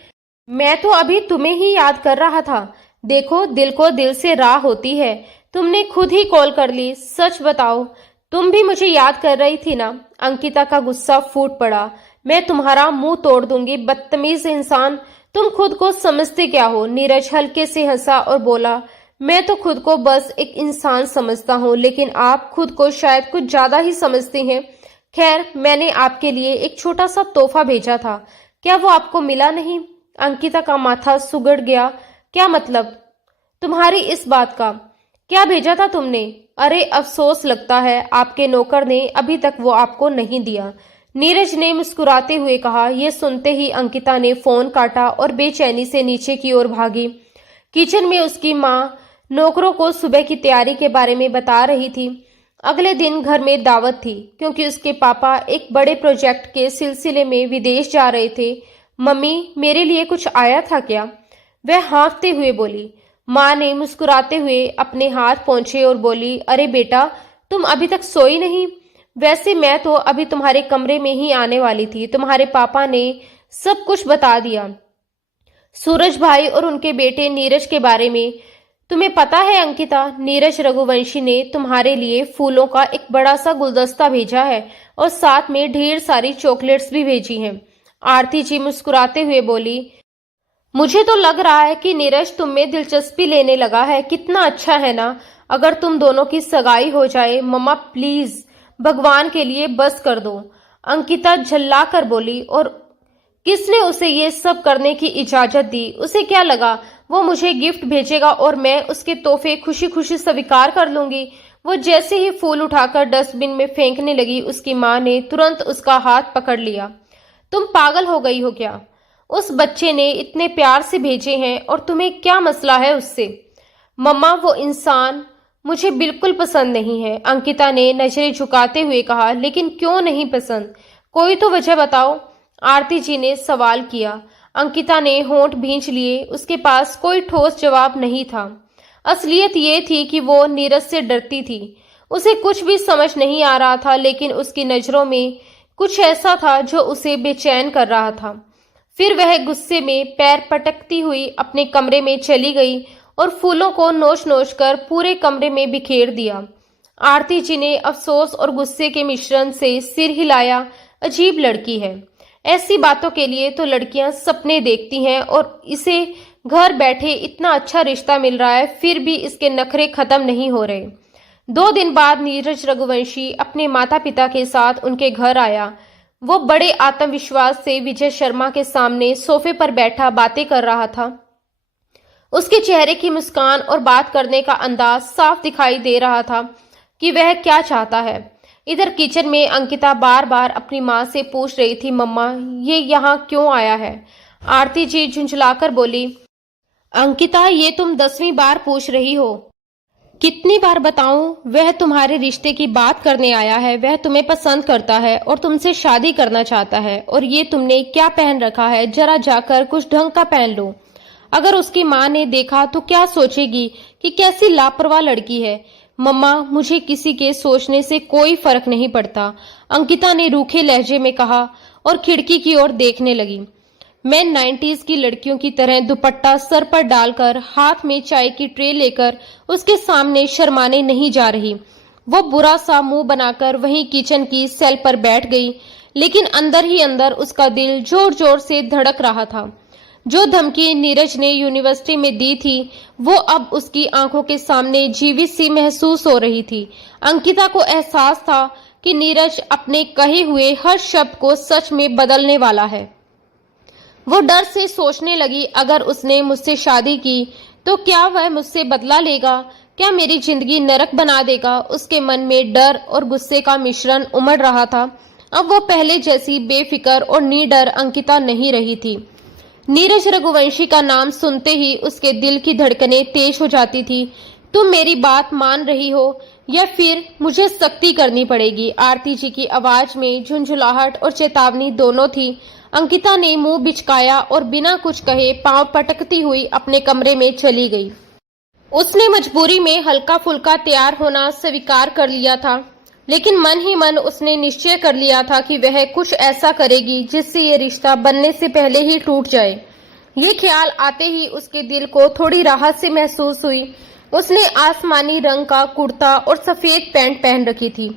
मैं तो अभी तुम्हें ही याद कर रहा था। देखो, दिल को दिल से राह होती है। तुमने खुद ही कॉल कर ली। सच बताओ, तुम भी मुझे याद कर रही थी ना? अंकिता का गुस्सा फूट पड़ा। मैं तुम्हारा मुंह तोड़ दूंगी, बदतमीज इंसान, तुम खुद को समझते क्या हो? नीरज हल्के से हंसा और बोला, मैं तो खुद को बस एक इंसान समझता हूँ, लेकिन आप खुद को शायद कुछ ज्यादा ही समझते हैं। खैर, मैंने आपके लिए एक छोटा सा तोहफा भेजा था, क्या वो आपको मिला नहीं? अंकिता का माथा सुगड़ गया। क्या मतलब तुम्हारी इस बात का? क्या भेजा था तुमने? अरे अफसोस लगता है आपके नौकर ने अभी तक वो आपको नहीं दिया, नीरज ने मुस्कुराते हुए कहा। यह सुनते ही अंकिता ने फोन काटा और बेचैनी से नीचे की ओर भागी। किचन में उसकी माँ नौकरों को सुबह की तैयारी के बारे में बता रही थी। अगले दिन घर में दावत थी, क्योंकि उसके पापा एक बड़े प्रोजेक्ट के सिलसिले में विदेश जा रहे थे। मम्मी, मेरे लिए कुछ आया था क्या? वह हाँफते हुए बोली। माँ ने मुस्कुराते हुए अपने हाथ पोंछे और बोली, अरे बेटा, तुम अभी तक सोई नहीं? वैसे मैं तो अभी तुम्हारे कमरे में ही आने वाली थी। तुम्हारे पापा ने सब कुछ बता दिया, सूरज भाई और उनके बेटे नीरज के बारे में। तुम्हें पता है अंकिता, नीरज रघुवंशी ने तुम्हारे लिए फूलों का एक बड़ा सा गुलदस्ता भेजा है और साथ में ढेर सारी चॉकलेट्स भी भेजी हैं। आरती जी मुस्कुराते हुए बोली, मुझे तो लग रहा है कि नीरज तुम में दिलचस्पी लेने लगा है। कितना अच्छा है ना अगर तुम दोनों की सगाई हो जाए। मम्मा प्लीज, भगवान के लिए बस कर दो, अंकिता झल्ला कर बोली। और किसने उसे ये सब करने की इजाजत दी? उसे क्या लगा वो मुझे गिफ्ट भेजेगा और मैं उसके तोहफे खुशी खुशी स्वीकार कर लूंगी? वो जैसे ही फूल उठाकर डस्टबिन में फेंकने लगी, उसकी माँ ने तुरंत उसका हाथ पकड़ लिया। तुम पागल हो गई हो क्या? उस बच्चे ने इतने प्यार से भेजे हैं और तुम्हें क्या मसला है उससे? मम्मा, वो इंसान मुझे बिल्कुल पसंद नहीं है, अंकिता ने नजरें झुकाते हुए कहा। लेकिन क्यों नहीं पसंद? कोई तो वजह बताओ, आरती जी ने सवाल किया। अंकिता ने होंठ भींच लिए। उसके पास कोई ठोस जवाब नहीं था। असलियत ये थी कि वो नीरज से डरती थी। उसे कुछ भी समझ नहीं आ रहा था, लेकिन उसकी नजरों में कुछ ऐसा था जो उसे बेचैन कर रहा था। फिर वह गुस्से में पैर पटकती हुई अपने कमरे में चली गई और फूलों को नोच नोच कर पूरे कमरे में बिखेर दिया। आरती जी ने अफसोस और गुस्से के मिश्रण से सिर हिलाया। अजीब लड़की है। ऐसी बातों के लिए तो लड़कियां सपने देखती हैं और इसे घर बैठे इतना अच्छा रिश्ता मिल रहा है, फिर भी इसके नखरे खत्म नहीं हो रहे। 2 दिन बाद नीरज रघुवंशी अपने माता पिता के साथ उनके घर आया। वो बड़े आत्मविश्वास से विजय शर्मा के सामने सोफे पर बैठा बातें कर रहा था। उसके चेहरे की मुस्कान और बात करने का अंदाज साफ दिखाई दे रहा था कि वह क्या चाहता है। इधर किचन में अंकिता बार बार अपनी माँ से पूछ रही थी, मम्मा ये यहाँ क्यों आया है? आरती जी झुंझलाकर बोली, अंकिता, ये तुम 10वीं बार पूछ रही हो। कितनी बार बताऊं? वह तुम्हारे रिश्ते की बात करने आया है। वह तुम्हें पसंद करता है और तुमसे शादी करना चाहता है। और ये तुमने क्या पहन रखा है? जरा जाकर कुछ ढंग का पहन लो। अगर उसकी माँ ने देखा तो क्या सोचेगी कि कैसी लापरवाह लड़की है। मम्मा, मुझे किसी के सोचने से कोई फर्क नहीं पड़ता, अंकिता ने रूखे लहजे में कहा और खिड़की की ओर देखने लगी। मैं 90s की लड़कियों की तरह दुपट्टा सर पर डालकर हाथ में चाय की ट्रे लेकर उसके सामने शर्माने नहीं जा रही। वो बुरा सा मुंह बनाकर वहीं किचन की सेल पर बैठ गई, लेकिन अंदर ही अंदर उसका दिल जोर जोर से धड़क रहा था। जो धमकी नीरज ने यूनिवर्सिटी में दी थी, वो अब उसकी आंखों के सामने जीवित सी महसूस हो रही थी। अंकिता को एहसास था कि नीरज अपने कहे हुए हर शब्द को सच में बदलने वाला है। वो डर से सोचने लगी, अगर उसने मुझसे शादी की तो क्या वह मुझसे बदला लेगा? क्या मेरी जिंदगी नरक बना देगा? उसके मन में डर और गुस्से का मिश्रण उमड़ रहा था। अब वो पहले जैसी बेफिक्र और निडर अंकिता नहीं रही थी। नीरज रघुवंशी का नाम सुनते ही उसके दिल की धड़कनें तेज हो जाती थी। तुम मेरी बात मान रही हो या फिर मुझे सख्ती करनी पड़ेगी? आरती जी की आवाज में झुंझुलाहट और चेतावनी दोनों थी। अंकिता ने मुंह बिचकाया और बिना कुछ कहे पांव पटकती हुई अपने कमरे में चली गई। उसने मजबूरी में हल्का फुल्का तैयार होना स्वीकार कर लिया था, लेकिन मन ही मन उसने निश्चय कर लिया था कि वह कुछ ऐसा करेगी जिससे ये रिश्ता बनने से पहले ही टूट जाए। ये ख्याल आते ही उसके दिल को थोड़ी राहत सी महसूस हुई। उसने आसमानी रंग का कुर्ता और सफेद पैंट पहन रखी थी।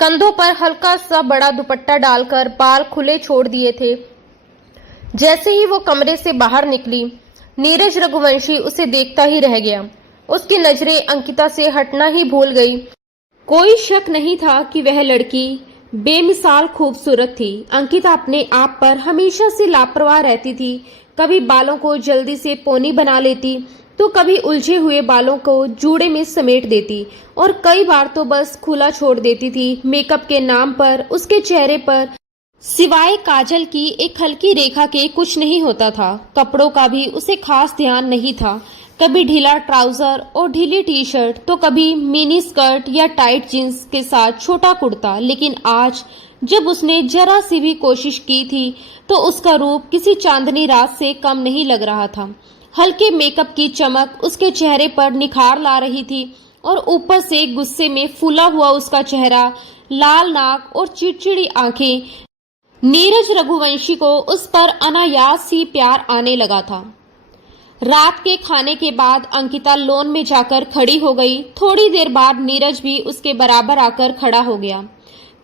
कंधों पर हल्का सा बड़ा दुपट्टा डालकर बाल खुले छोड़ दिए थे। जैसे ही वो कमरे से बाहर निकली, नीरज रघुवंशी उसे देखता ही रह गया। उसकी नजरें अंकिता से हटना ही भूल गई। कोई शक नहीं था कि वह लड़की बेमिसाल खूबसूरत थी। अंकिता अपने आप पर हमेशा से लापरवाह रहती थी। कभी बालों को जल्दी से पोनी बना लेती, तो कभी उलझे हुए बालों को जूड़े में समेट देती और कई बार तो बस खुला छोड़ देती थी। मेकअप के नाम पर उसके चेहरे पर सिवाय काजल की एक हल्की रेखा के कुछ नहीं होता था। कपड़ों का भी उसे खास ध्यान नहीं था। कभी ढीला ट्राउजर और ढीली टी शर्ट, तो कभी मिनी स्कर्ट या टाइट जींस के साथ छोटा कुर्ता। लेकिन आज जब उसने जरा सी भी कोशिश की थी तो उसका रूप किसी चांदनी रात से कम नहीं लग रहा था। हल्के मेकअप की चमक उसके चेहरे पर निखार ला रही थी और ऊपर से गुस्से में फूला हुआ उसका चेहरा, लाल नाक और चिड़चिड़ी आंखें। नीरज रघुवंशी को उस पर अनायास ही प्यार आने लगा था। रात के खाने के बाद अंकिता लॉन में जाकर खड़ी हो गई। थोड़ी देर बाद नीरज भी उसके बराबर आकर खड़ा हो गया।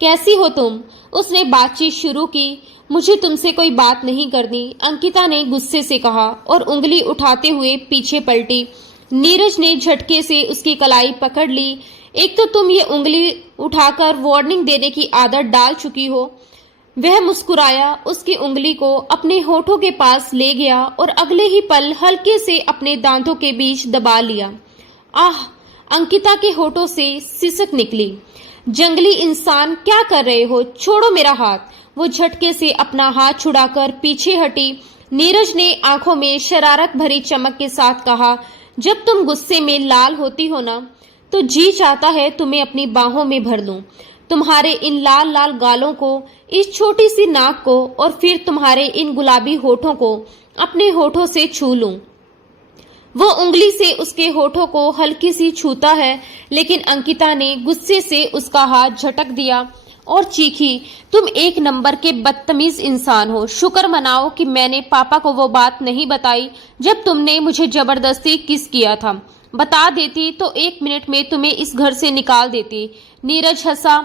कैसी हो तुम? उसने बातचीत शुरू की। मुझे तुमसे कोई बात नहीं करनी, अंकिता ने गुस्से से कहा और उंगली उठाते हुए पीछे पलटी। नीरज ने झटके से उसकी कलाई पकड़ ली। एक तो तुम ये उंगली उठाकर वार्निंग देने की आदत डाल चुकी हो। वह मुस्कुराया, उसकी उंगली को अपने होठों के पास ले गया और अगले ही पल हल्के से अपने दांतों के बीच दबा लिया। आह! अंकिता के होठों से सिसक निकली। जंगली इंसान, क्या कर रहे हो? छोड़ो मेरा हाथ। वो झटके से अपना हाथ छुड़ाकर पीछे हटी। नीरज ने आंखों में शरारत भरी चमक के साथ कहा, जब तुम गुस्से में लाल होती हो ना, तो जी चाहता है तुम्हें अपनी बाहों में भर लूं। तुम्हारे इन लाल लाल गालों को, इस छोटी सी नाक को और फिर तुम्हारे इन गुलाबी होठों को अपने होठों से छू लूं। वो उंगली से उसके होठों को हल्की सी छूता है, लेकिन अंकिता ने गुस्से से उसका हाथ झटक दिया और चीखी, तुम एक नंबर के बदतमीज इंसान हो। शुक्र मनाओ कि मैंने पापा को वो बात नहीं बताई जब तुमने मुझे जबरदस्ती किस किया था। बता देती तो 1 मिनट में तुम्हें इस घर से निकाल देती। नीरज हंसा।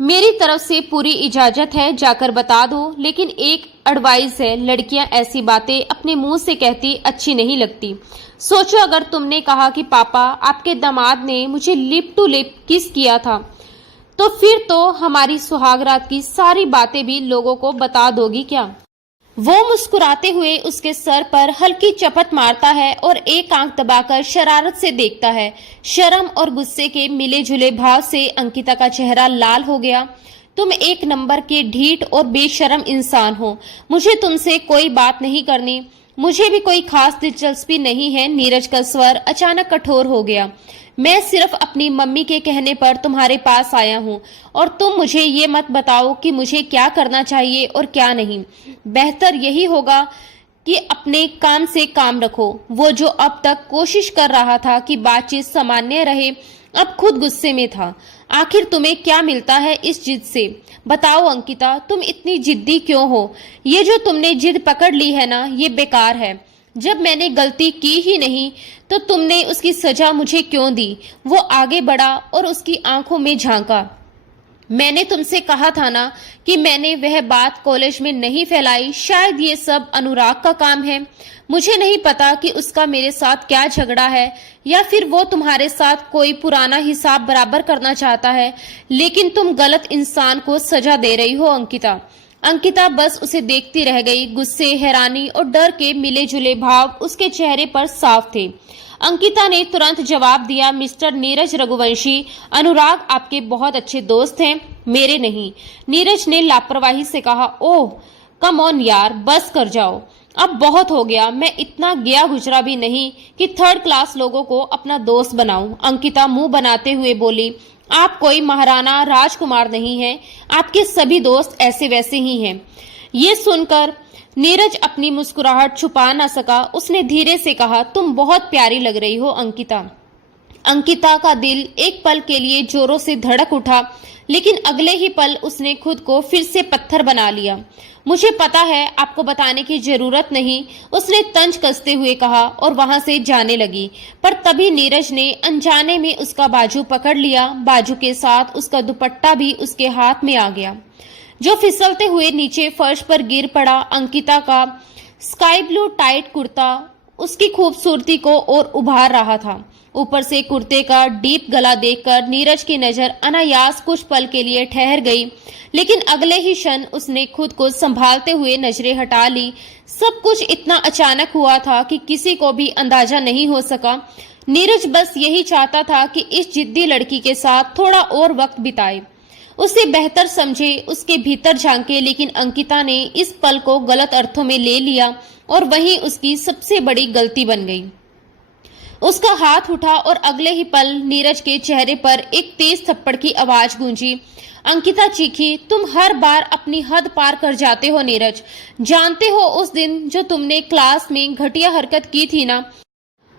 मेरी तरफ से पूरी इजाजत है, जाकर बता दो, लेकिन एक एडवाइस है, लड़कियां ऐसी बातें अपने मुंह से कहती अच्छी नहीं लगती। सोचो अगर तुमने कहा कि पापा आपके दामाद ने मुझे लिप टू लिप किस किया था, तो फिर तो हमारी सुहागरात की सारी बातें भी लोगों को बता दोगी क्या? वो मुस्कुराते हुए उसके सर पर हल्की चपत मारता है और एक आंख दबाकर शरारत से देखता है। शर्म और गुस्से के मिले जुले भाव से अंकिता का चेहरा लाल हो गया। तुम एक नंबर के ढीठ और बेशर्म इंसान हो। मुझे तुमसे कोई बात नहीं करनी। मुझे भी कोई खास दिलचस्पी नहीं है। नीरज का स्वर अचानक कठोर हो गया। मैं सिर्फ अपनी मम्मी के कहने पर तुम्हारे पास आया हूँ और तुम मुझे ये मत बताओ कि मुझे क्या करना चाहिए और क्या नहीं। बेहतर यही होगा कि अपने काम से काम रखो। वो जो अब तक कोशिश कर रहा था कि बातचीत सामान्य रहे, अब खुद गुस्से में था। आखिर तुम्हें क्या मिलता है इस जिद से? बताओ अंकिता, तुम इतनी जिद्दी क्यों हो? ये जो तुमने जिद पकड़ ली है ना, ये बेकार है। जब मैंने गलती की ही नहीं तो तुमने उसकी सजा मुझे क्यों दी? वो आगे बढ़ा और उसकी आंखों में झांका। मैंने तुमसे कहा था ना कि मैंने वह बात कॉलेज में नहीं फैलाई। शायद ये सब अनुराग का काम है। मुझे नहीं पता कि उसका मेरे साथ क्या झगड़ा है या फिर वो तुम्हारे साथ कोई पुराना हिसाब बराबर करना चाहता है, लेकिन तुम गलत इंसान को सजा दे रही हो अंकिता। अंकिता बस उसे देखती रह गई। गुस्से, हैरानी और डर के मिले जुले भाव उसके चेहरे पर साफ थे। अंकिता ने तुरंत जवाब दिया, मिस्टर नीरज रघुवंशी, अनुराग आपके बहुत अच्छे दोस्त हैं, मेरे नहीं। नीरज ने लापरवाही से कहा, ओह कम ऑन यार, बस कर जाओ, अब बहुत हो गया। मैं इतना गया गुजरा भी नहीं कि 3rd क्लास लोगों को अपना दोस्त बनाऊं। अंकिता मुंह बनाते हुए बोली, आप कोई महाराणा राजकुमार नहीं हैं। आपके सभी दोस्त ऐसे वैसे ही हैं। ये सुनकर नीरज अपनी मुस्कुराहट छुपा न सका। उसने धीरे से कहा, तुम बहुत प्यारी लग रही हो अंकिता। अंकिता का दिल एक पल के लिए जोरों से धड़क उठा, लेकिन अगले ही पल उसने खुद को फिर से पत्थर बना लिया। मुझे पता है, आपको बताने की जरूरत नहीं, उसने तंज कसते हुए कहा और वहां से जाने लगी। पर तभी नीरज ने अनजाने में उसका बाजू पकड़ लिया। बाजू के साथ उसका दुपट्टा भी उसके हाथ में आ गया, जो फिसलते हुए नीचे फर्श पर गिर पड़ा। अंकिता का स्काई ब्लू टाइट कुर्ता उसकी खूबसूरती को और उभार रहा था। ऊपर से कुर्ते का डीप गला देखकर नीरज की नजर अनायास कुछ पल के लिए ठहर गई, लेकिन अगले ही क्षण उसने खुद को संभालते हुए नजरें हटा ली। सब कुछ इतना अचानक हुआ था कि किसी को भी अंदाजा नहीं हो सका। नीरज बस यही चाहता था कि इस जिद्दी लड़की के साथ थोड़ा और वक्त बिताए, उसे बेहतर समझे, उसके भीतर झांके, लेकिन अंकिता ने इस पल को गलत अर्थों में ले लिया और वही उसकी सबसे बड़ी गलती बन गई। उसका हाथ उठा और अगले ही पल नीरज के चेहरे पर एक तेज थप्पड़ की आवाज गूंजी। अंकिता चीखी, तुम हर बार अपनी हद पार कर जाते हो नीरज। जानते हो उस दिन जो तुमने क्लास में घटिया हरकत की थी ना,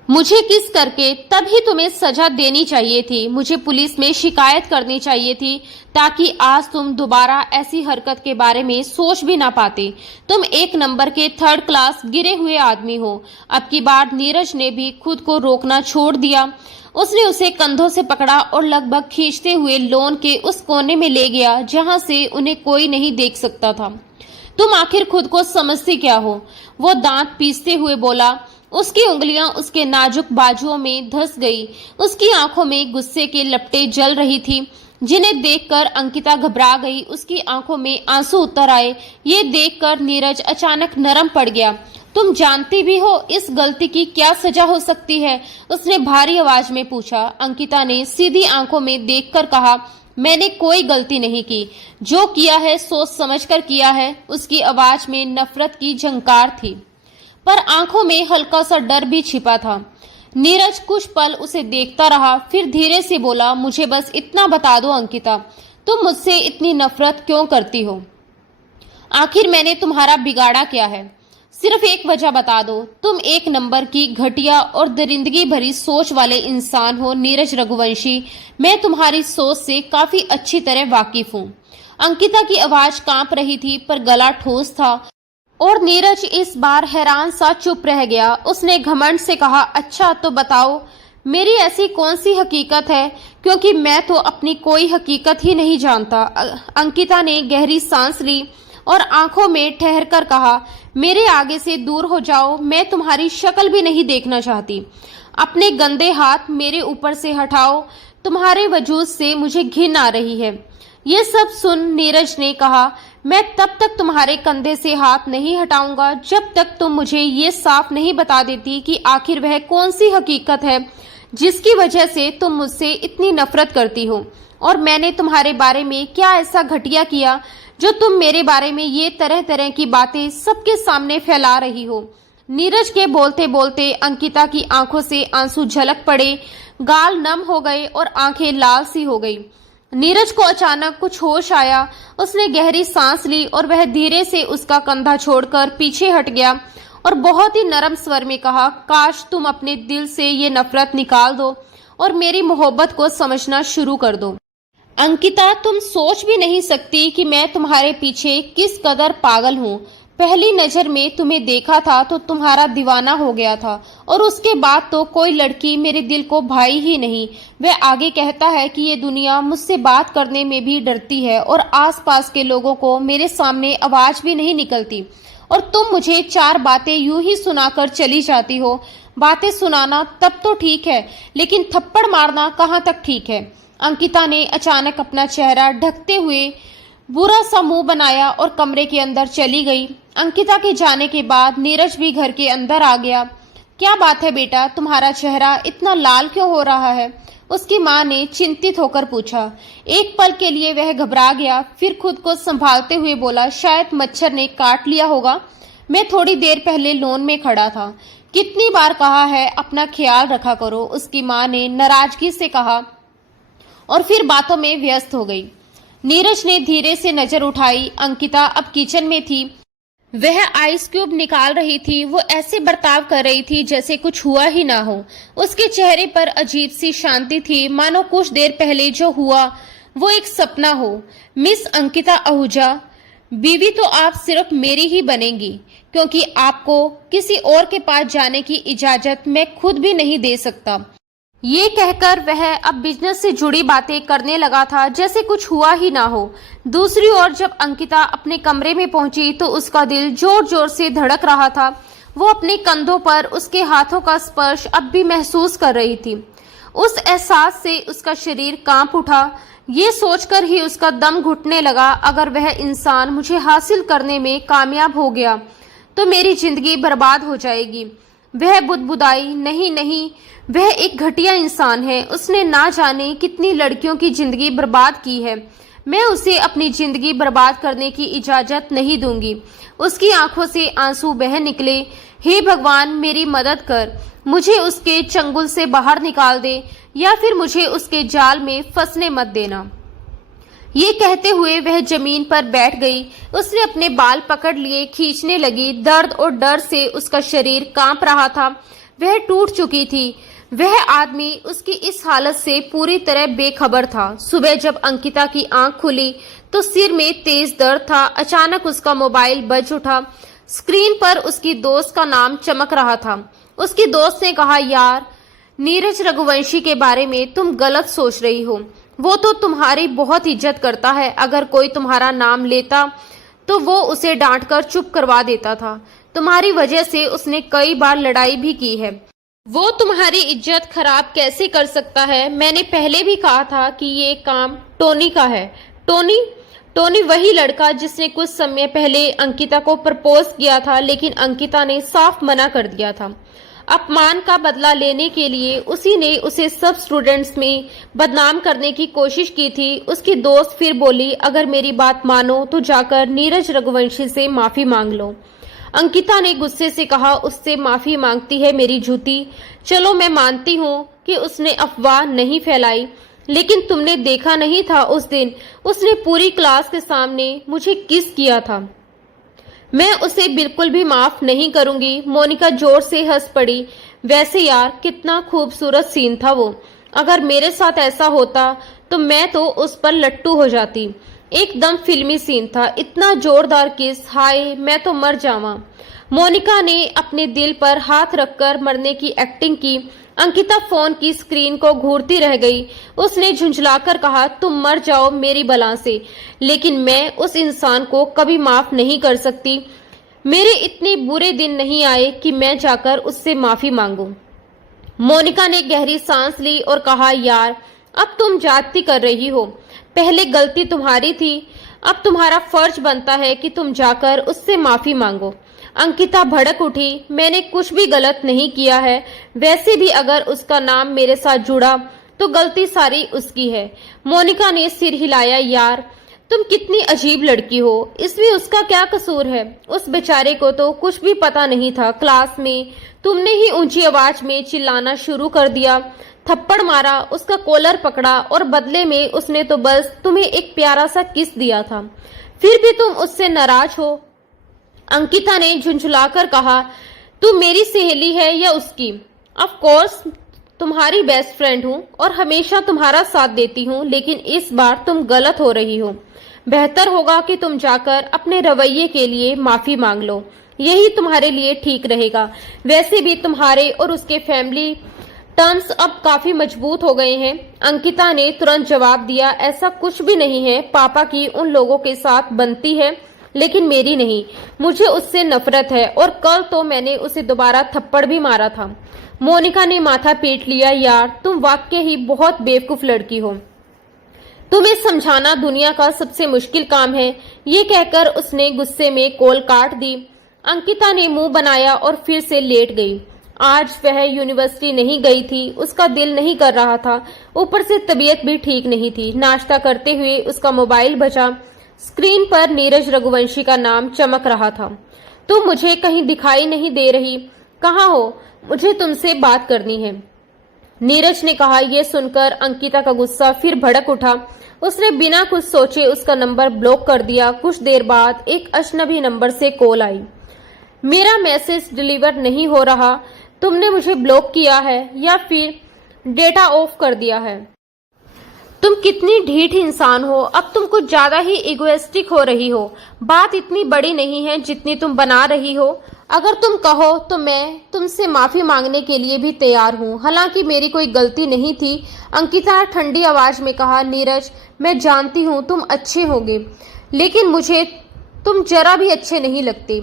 मुझे किस करके तभी तुम्हें सजा देनी चाहिए थी। मुझे पुलिस में शिकायत करनी चाहिए थी ताकि आज तुम दोबारा ऐसी हरकत के बारे में सोच भी ना पाते। तुम एक नंबर के 3rd क्लास गिरे हुए आदमी हो। अब की बार नीरज ने भी खुद को रोकना छोड़ दिया। उसने उसे कंधों से पकड़ा और लगभग खींचते हुए लॉन के उस कोने में ले गया जहां से उन्हें कोई नहीं देख सकता था। तुम आखिर खुद को समझते क्या हो? वो दांत पीसते हुए बोला। उसकी उंगलियां उसके नाजुक बाजुओं में धंस गई। उसकी आंखों में गुस्से के लपटें जल रही थी जिन्हें देखकर अंकिता घबरा गई। उसकी आंखों में आंसू उतर आए। ये देखकर नीरज अचानक नरम पड़ गया। तुम जानती भी हो इस गलती की क्या सजा हो सकती है? उसने भारी आवाज में पूछा। अंकिता ने सीधी आंखों में देखकर कहा, मैंने कोई गलती नहीं की। जो किया है सोच समझकर किया है। उसकी आवाज में नफरत की झंकार थी, पर आंखों में हल्का सा डर भी छिपा था। नीरज कुछ पल उसे देखता रहा, फिर धीरे से बोला, मुझे बस इतना बता दो अंकिता, तुम मुझसे इतनी नफरत क्यों करती हो? आखिर मैंने तुम्हारा बिगाड़ा क्या है? सिर्फ एक वजह बता दो। तुम एक नंबर की घटिया और दरिंदगी भरी सोच वाले इंसान हो नीरज रघुवंशी। मैं तुम्हारी सोच से काफी अच्छी तरह वाकिफ हूँ। अंकिता की आवाज कांप रही थी पर गला ठोस था और नीरज इस बार हैरान सा चुप रह गया। उसने घमंड से कहा, अच्छा तो बताओ, मेरी ऐसी कौन सी हकीकत है? क्योंकि मैं तो अपनी कोई हकीकत ही नहीं जानता। अंकिता ने गहरी सांस ली और आंखों में ठहर कर कहा, मेरे आगे से दूर हो जाओ। मैं तुम्हारी शक्ल भी नहीं देखना चाहती। अपने गंदे हाथ मेरे ऊपर से हटाओ। तुम्हारे वजूद से मुझे घिन आ रही है। ये सब सुन नीरज ने कहा, मैं तब तक तुम्हारे कंधे से हाथ नहीं हटाऊंगा जब तक तुम मुझे ये साफ नहीं बता देती कि आखिर वह कौन सी हकीकत है जिसकी वजह से तुम मुझसे इतनी नफरत करती हो। और मैंने तुम्हारे बारे में क्या ऐसा घटिया किया जो तुम मेरे बारे में ये तरह तरह की बातें सबके सामने फैला रही हो? नीरज के बोलते बोलते अंकिता की आंखों से आंसू झलक पड़े, गाल नम हो गए और आंखें लाल सी हो गई। नीरज को अचानक कुछ होश आया। उसने गहरी सांस ली और वह धीरे से उसका कंधा छोड़कर पीछे हट गया और बहुत ही नरम स्वर में कहा, काश तुम अपने दिल से ये नफरत निकाल दो और मेरी मोहब्बत को समझना शुरू कर दो। अंकिता, तुम सोच भी नहीं सकती कि मैं तुम्हारे पीछे किस कदर पागल हूँ। पहली नजर में तुम्हें देखा था तो तुम्हारा दीवाना हो गया था और उसके बाद तो कोई लड़की मेरे दिल को भाई ही नहीं। वह आगे कहता है कि ये दुनिया मुझसे बात करने में भी डरती है और आसपास के लोगों को मेरे सामने आवाज भी नहीं निकलती। और तुम मुझे 4 बातें यूं ही सुनाकर चली जाती हो। बातें सुनाना तब तो ठीक है, लेकिन थप्पड़ मारना कहाँ तक ठीक है? अंकिता ने अचानक अपना चेहरा ढकते हुए बुरा सा मुंह बनाया और कमरे के अंदर चली गई। अंकिता के जाने के बाद नीरज भी घर के अंदर आ गया। क्या बात है बेटा, तुम्हारा चेहरा इतना लाल क्यों हो रहा है? उसकी माँ ने चिंतित होकर पूछा। एक पल के लिए वह घबरा गया, फिर खुद को संभालते हुए बोला, शायद मच्छर ने काट लिया होगा। मैं थोड़ी देर पहले लॉन में खड़ा था। कितनी बार कहा है अपना ख्याल रखा करो, उसकी माँ ने नाराजगी से कहा और फिर बातों में व्यस्त हो गई। नीरज ने धीरे से नजर उठाई। अंकिता अब किचन में थी। वह आइस क्यूब निकाल रही थी। वो ऐसे बर्ताव कर रही थी जैसे कुछ हुआ ही ना हो। उसके चेहरे पर अजीब सी शांति थी, मानो कुछ देर पहले जो हुआ वो एक सपना हो। मिस अंकिता आहूजा, बीवी तो आप सिर्फ मेरी ही बनेंगी, क्योंकि आपको किसी और के पास जाने की इजाजत मैं खुद भी नहीं दे सकता। ये कहकर वह अब बिजनेस से जुड़ी बातें करने लगा था जैसे कुछ हुआ ही ना हो। दूसरी ओर जब अंकिता अपने कमरे में पहुंची तो उसका दिल जोर जोर से धड़क रहा था। वो अपने कंधों पर उसके हाथों का स्पर्श अब भी महसूस कर रही थी। उस एहसास से उसका शरीर कांप उठा। ये सोचकर ही उसका दम घुटने लगा, अगर वह इंसान मुझे हासिल करने में कामयाब हो गया तो मेरी जिंदगी बर्बाद हो जाएगी। वह बुदबुदाई, नहीं नहीं, वह एक घटिया इंसान है। उसने ना जाने कितनी लड़कियों की जिंदगी बर्बाद की है। मैं उसे अपनी जिंदगी बर्बाद करने की इजाजत नहीं दूंगी। उसकी आंखों से आंसू बह निकले। हे भगवान, मेरी मदद कर, मुझे उसके चंगुल से बाहर निकाल दे या फिर मुझे उसके जाल में फंसने मत देना। ये कहते हुए वह जमीन पर बैठ गई। उसने अपने बाल पकड़ लिए, खींचने लगी। दर्द और डर से उसका शरीर कांप रहा था। वह टूट चुकी थी। वह आदमी उसकी इस हालत से पूरी तरह बेखबर था। सुबह जब अंकिता की आंख खुली तो सिर में तेज दर्द था। अचानक उसका मोबाइल बज उठा। स्क्रीन पर उसकी दोस्त का नाम चमक रहा था। उसकी दोस्त ने कहा, यार, नीरज रघुवंशी के बारे में तुम गलत सोच रही हो। वो तो तुम्हारी बहुत इज्जत करता है। अगर कोई तुम्हारा नाम लेता तो वो उसे डांटकर चुप करवा देता था। तुम्हारी वजह से उसने कई बार लड़ाई भी की है। वो तुम्हारी इज्जत खराब कैसे कर सकता है? मैंने पहले भी कहा था कि ये काम टोनी का है। टोनी वही लड़का जिसने कुछ समय पहले अंकिता को प्रपोज किया था, लेकिन अंकिता ने साफ मना कर दिया था। अपमान का बदला लेने के लिए उसी ने उसे सब स्टूडेंट्स में बदनाम करने की कोशिश की थी। उसकी दोस्त फिर बोली, अगर मेरी बात मानो तो जाकर नीरज रघुवंशी से माफी मांग लो। अंकिता ने गुस्से से कहा, उससे माफी मांगती है मेरी जूती। चलो मैं मानती हूँ कि उसने अफवाह नहीं फैलाई, लेकिन तुमने देखा नहीं था उस दिन उसने पूरी क्लास के सामने मुझे किस किया था। मैं उसे बिल्कुल भी माफ नहीं करूंगी। मोनिका जोर से हंस पड़ी। वैसे यार, कितना खूबसूरत सीन था वो। अगर मेरे साथ ऐसा होता तो मैं तो उस पर लट्टू हो जाती। एकदम फिल्मी सीन था। इतना जोरदार किस, हाय मैं तो मर जावा। मोनिका ने अपने दिल पर हाथ रखकर मरने की एक्टिंग की। अंकिता फोन की स्क्रीन को घूरती रह गई। उसने झुंझलाकर कहा, तुम मर जाओ मेरी बला से, लेकिन मैं उस इंसान को कभी माफ नहीं कर सकती। मेरे इतने बुरे दिन नहीं आए कि मैं जाकर उससे माफी मांगू। मोनिका ने गहरी सांस ली और कहा, यार अब तुम ज्यादती कर रही हो। पहले गलती तुम्हारी थी, अब तुम्हारा फर्ज बनता है कि तुम जाकर उससे माफी मांगो। अंकिता भड़क उठी। मैंने कुछ भी गलत नहीं किया है। वैसे भी अगर उसका नाम मेरे साथ जुड़ा तो गलती सारी उसकी है। मोनिका ने सिर हिलाया। यार, तुम कितनी अजीब लड़की हो। इसमें उसका क्या कसूर है? उस बेचारे को तो कुछ भी पता नहीं था। क्लास में तुमने ही ऊंची आवाज में चिल्लाना शुरू कर दिया, थप्पड़ मारा, उसका कॉलर पकड़ा और बदले में उसने तो बस तुम्हें एक प्यारा सा किस दिया था। फिर भी तुम उससे नाराज हो। अंकिता ने झुंझुलाकर कहा, तू मेरी सहेली है या उसकी? ऑफ कोर्स तुम्हारी बेस्ट फ्रेंड हूँ और हमेशा तुम्हारा साथ देती हूँ, लेकिन इस बार तुम गलत हो रही हो। बेहतर होगा कि तुम जाकर अपने रवैये के लिए माफी मांग लो। यही तुम्हारे लिए ठीक रहेगा। वैसे भी तुम्हारे और उसके फैमिली टर्म्स अब काफी मजबूत हो गए हैं। अंकिता ने तुरंत जवाब दिया, ऐसा कुछ भी नहीं है। पापा की उन लोगों के साथ बनती है, लेकिन मेरी नहीं। मुझे उससे नफरत है और कल तो मैंने उसे दोबारा थप्पड़ भी मारा था। मोनिका ने माथा पीट लिया। यार, तुम वाकई ही बहुत बेवकूफ लड़की हो। तुम्हें समझाना दुनिया का सबसे मुश्किल काम है। ये कहकर उसने गुस्से में कॉल काट दी। अंकिता ने मुंह बनाया और फिर से लेट गई। आज वह यूनिवर्सिटी नहीं गई थी। उसका दिल नहीं कर रहा था। ऊपर से तबीयत भी ठीक नहीं थी। नाश्ता करते हुए उसका मोबाइल बजा। स्क्रीन पर नीरज रघुवंशी का नाम चमक रहा था। तुम मुझे कहीं दिखाई नहीं दे रही। कहाँ हो? मुझे तुमसे बात करनी है, नीरज ने कहा। यह सुनकर अंकिता का गुस्सा फिर भड़क उठा। उसने बिना कुछ सोचे उसका नंबर ब्लॉक कर दिया। कुछ देर बाद एक अजनबी नंबर से कॉल आई। मेरा मैसेज डिलीवर नहीं हो रहा। तुमने मुझे ब्लॉक किया है या फिर डेटा ऑफ कर दिया है? तुम कितनी ढीठ इंसान हो। अब तुम कुछ ज्यादा ही इगोइस्टिक हो रही हो। बात इतनी बड़ी नहीं है जितनी तुम बना रही हो। अगर तुम कहो तो मैं तुमसे माफी मांगने के लिए भी तैयार हूँ। हालांकि मेरी कोई गलती नहीं थी। अंकिता ठंडी आवाज में कहा। नीरज, मैं जानती हूँ तुम अच्छे होंगे, लेकिन मुझे तुम जरा भी अच्छे नहीं लगते।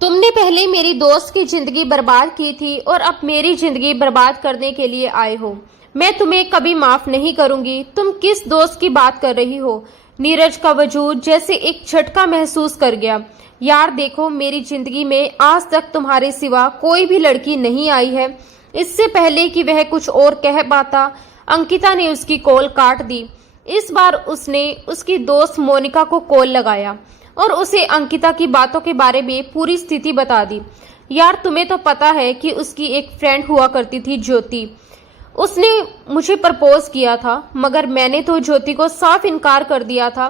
तुमने पहले मेरी दोस्त की जिंदगी बर्बाद की थी और अब मेरी जिंदगी बर्बाद करने के लिए आए हो। मैं तुम्हें कभी माफ नहीं करूंगी। तुम किस दोस्त की बात कर रही हो? नीरज का वजूद जैसे एक झटका महसूस कर गया। यार देखो, मेरी जिंदगी में आज तक तुम्हारे सिवा कोई भी लड़की नहीं आई है। इससे पहले कि वह कुछ और कह पाता, अंकिता ने उसकी कॉल काट दी। इस बार उसने उसकी दोस्त मोनिका को कॉल लगाया और उसे अंकिता की बातों के बारे में पूरी स्थिति बता दी। यार, तुम्हें तो पता है कि उसकी एक फ्रेंड हुआ करती थी ज्योति। उसने मुझे प्रपोज किया था, मगर मैंने तो ज्योति को साफ इनकार कर दिया था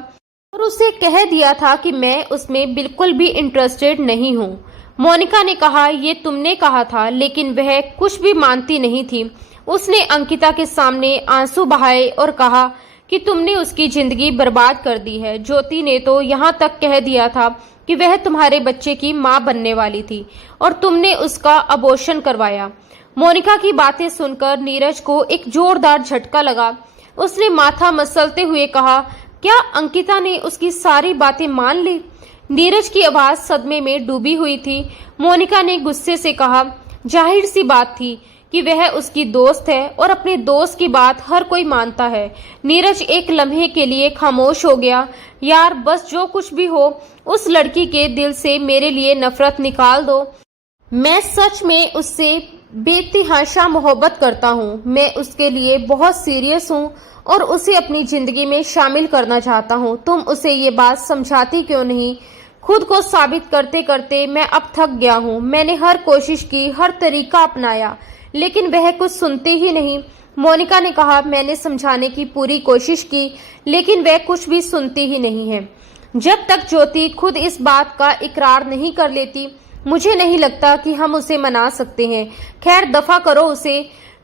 और उसे कह दिया था कि मैं उसमें बिल्कुल भी इंटरेस्टेड नहीं हूँ। मोनिका ने कहा, ये तुमने कहा था, लेकिन वह कुछ भी मानती नहीं थी। उसने अंकिता के सामने आंसू बहाए और कहा कि तुमने उसकी जिंदगी बर्बाद कर दी है। ज्योति ने तो यहाँ तक कह दिया था कि वह तुम्हारे बच्चे की माँ बनने वाली थी और तुमने उसका अबॉर्शन करवाया। मोनिका की बातें सुनकर नीरज को एक जोरदार झटका लगा। उसने माथा मसलते हुए कहा, क्या अंकिता ने उसकी सारी बातें मान ली? नीरज की आवाज सदमे में डूबी हुई थी। मोनिका ने गुस्से से कहा, जाहिर सी बात थी कि वह उसकी दोस्त है और अपने दोस्त की बात हर कोई मानता है। नीरज एक लम्हे के लिए खामोश हो गया। यार, बस जो कुछ भी हो, उस लड़की के दिल से मेरे लिए नफरत निकाल दो। मैं सच में उससे बेतहाशा मोहब्बत करता हूँ। मैं उसके लिए बहुत सीरियस हूँ और उसे अपनी जिंदगी में शामिल करना चाहता हूँ। तुम उसे ये बात समझाती क्यों नहीं? खुद को साबित करते करते मैं अब थक गया हूँ। मैंने हर कोशिश की, हर तरीका अपनाया, लेकिन वह कुछ सुनती ही नहीं। मोनिका ने कहा, मैंने समझाने की पूरी कोशिश की, लेकिन वह कुछ भी सुनती ही नहीं है। जब तक ज्योति खुद इस बात का इकरार नहीं कर लेती, मुझे नहीं लगता कि हम उसे मना सकते हैं। खैर, दफा करो उसे।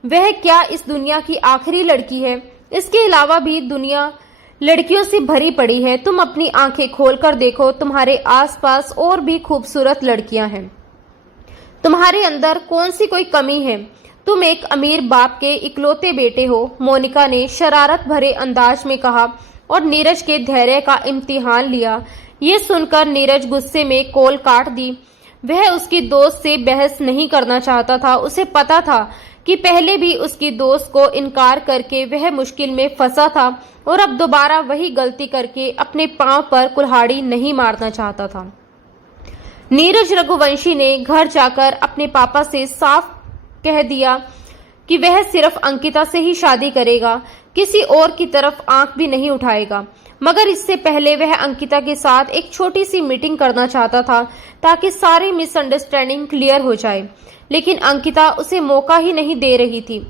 वह क्या इस दुनिया की आखिरी लड़की है? इसके अलावा भी दुनिया लड़कियों से भरी पड़ी है। तुम अपनी आंखें खोलकर देखो, तुम्हारे आसपास और भी खूबसूरत लड़कियां हैं। तुम्हारे अंदर कौन सी कोई कमी है? तुम एक अमीर बाप के इकलौते बेटे हो, मोनिका ने शरारत भरे अंदाज में कहा और नीरज के धैर्य का इम्तिहान लिया। ये सुनकर नीरज गुस्से में कॉल काट दी। वह उसकी दोस्त से बहस नहीं करना चाहता था। उसे पता था कि पहले भी उसकी दोस्त को इनकार करके वह मुश्किल में फंसा था और अब दोबारा वही गलती करके अपने पांव पर कुल्हाड़ी नहीं मारना चाहता था। नीरज रघुवंशी ने घर जाकर अपने पापा से साफ कह दिया कि वह सिर्फ अंकिता से ही शादी करेगा, किसी और की तरफ आंख भी नहीं उठाएगा। मगर इससे पहले वह अंकिता के साथ एक छोटी सी मीटिंग करना चाहता था ताकि सारी मिसअंडरस्टैंडिंग क्लियर हो जाए, लेकिन अंकिता उसे मौका ही नहीं दे रही थी।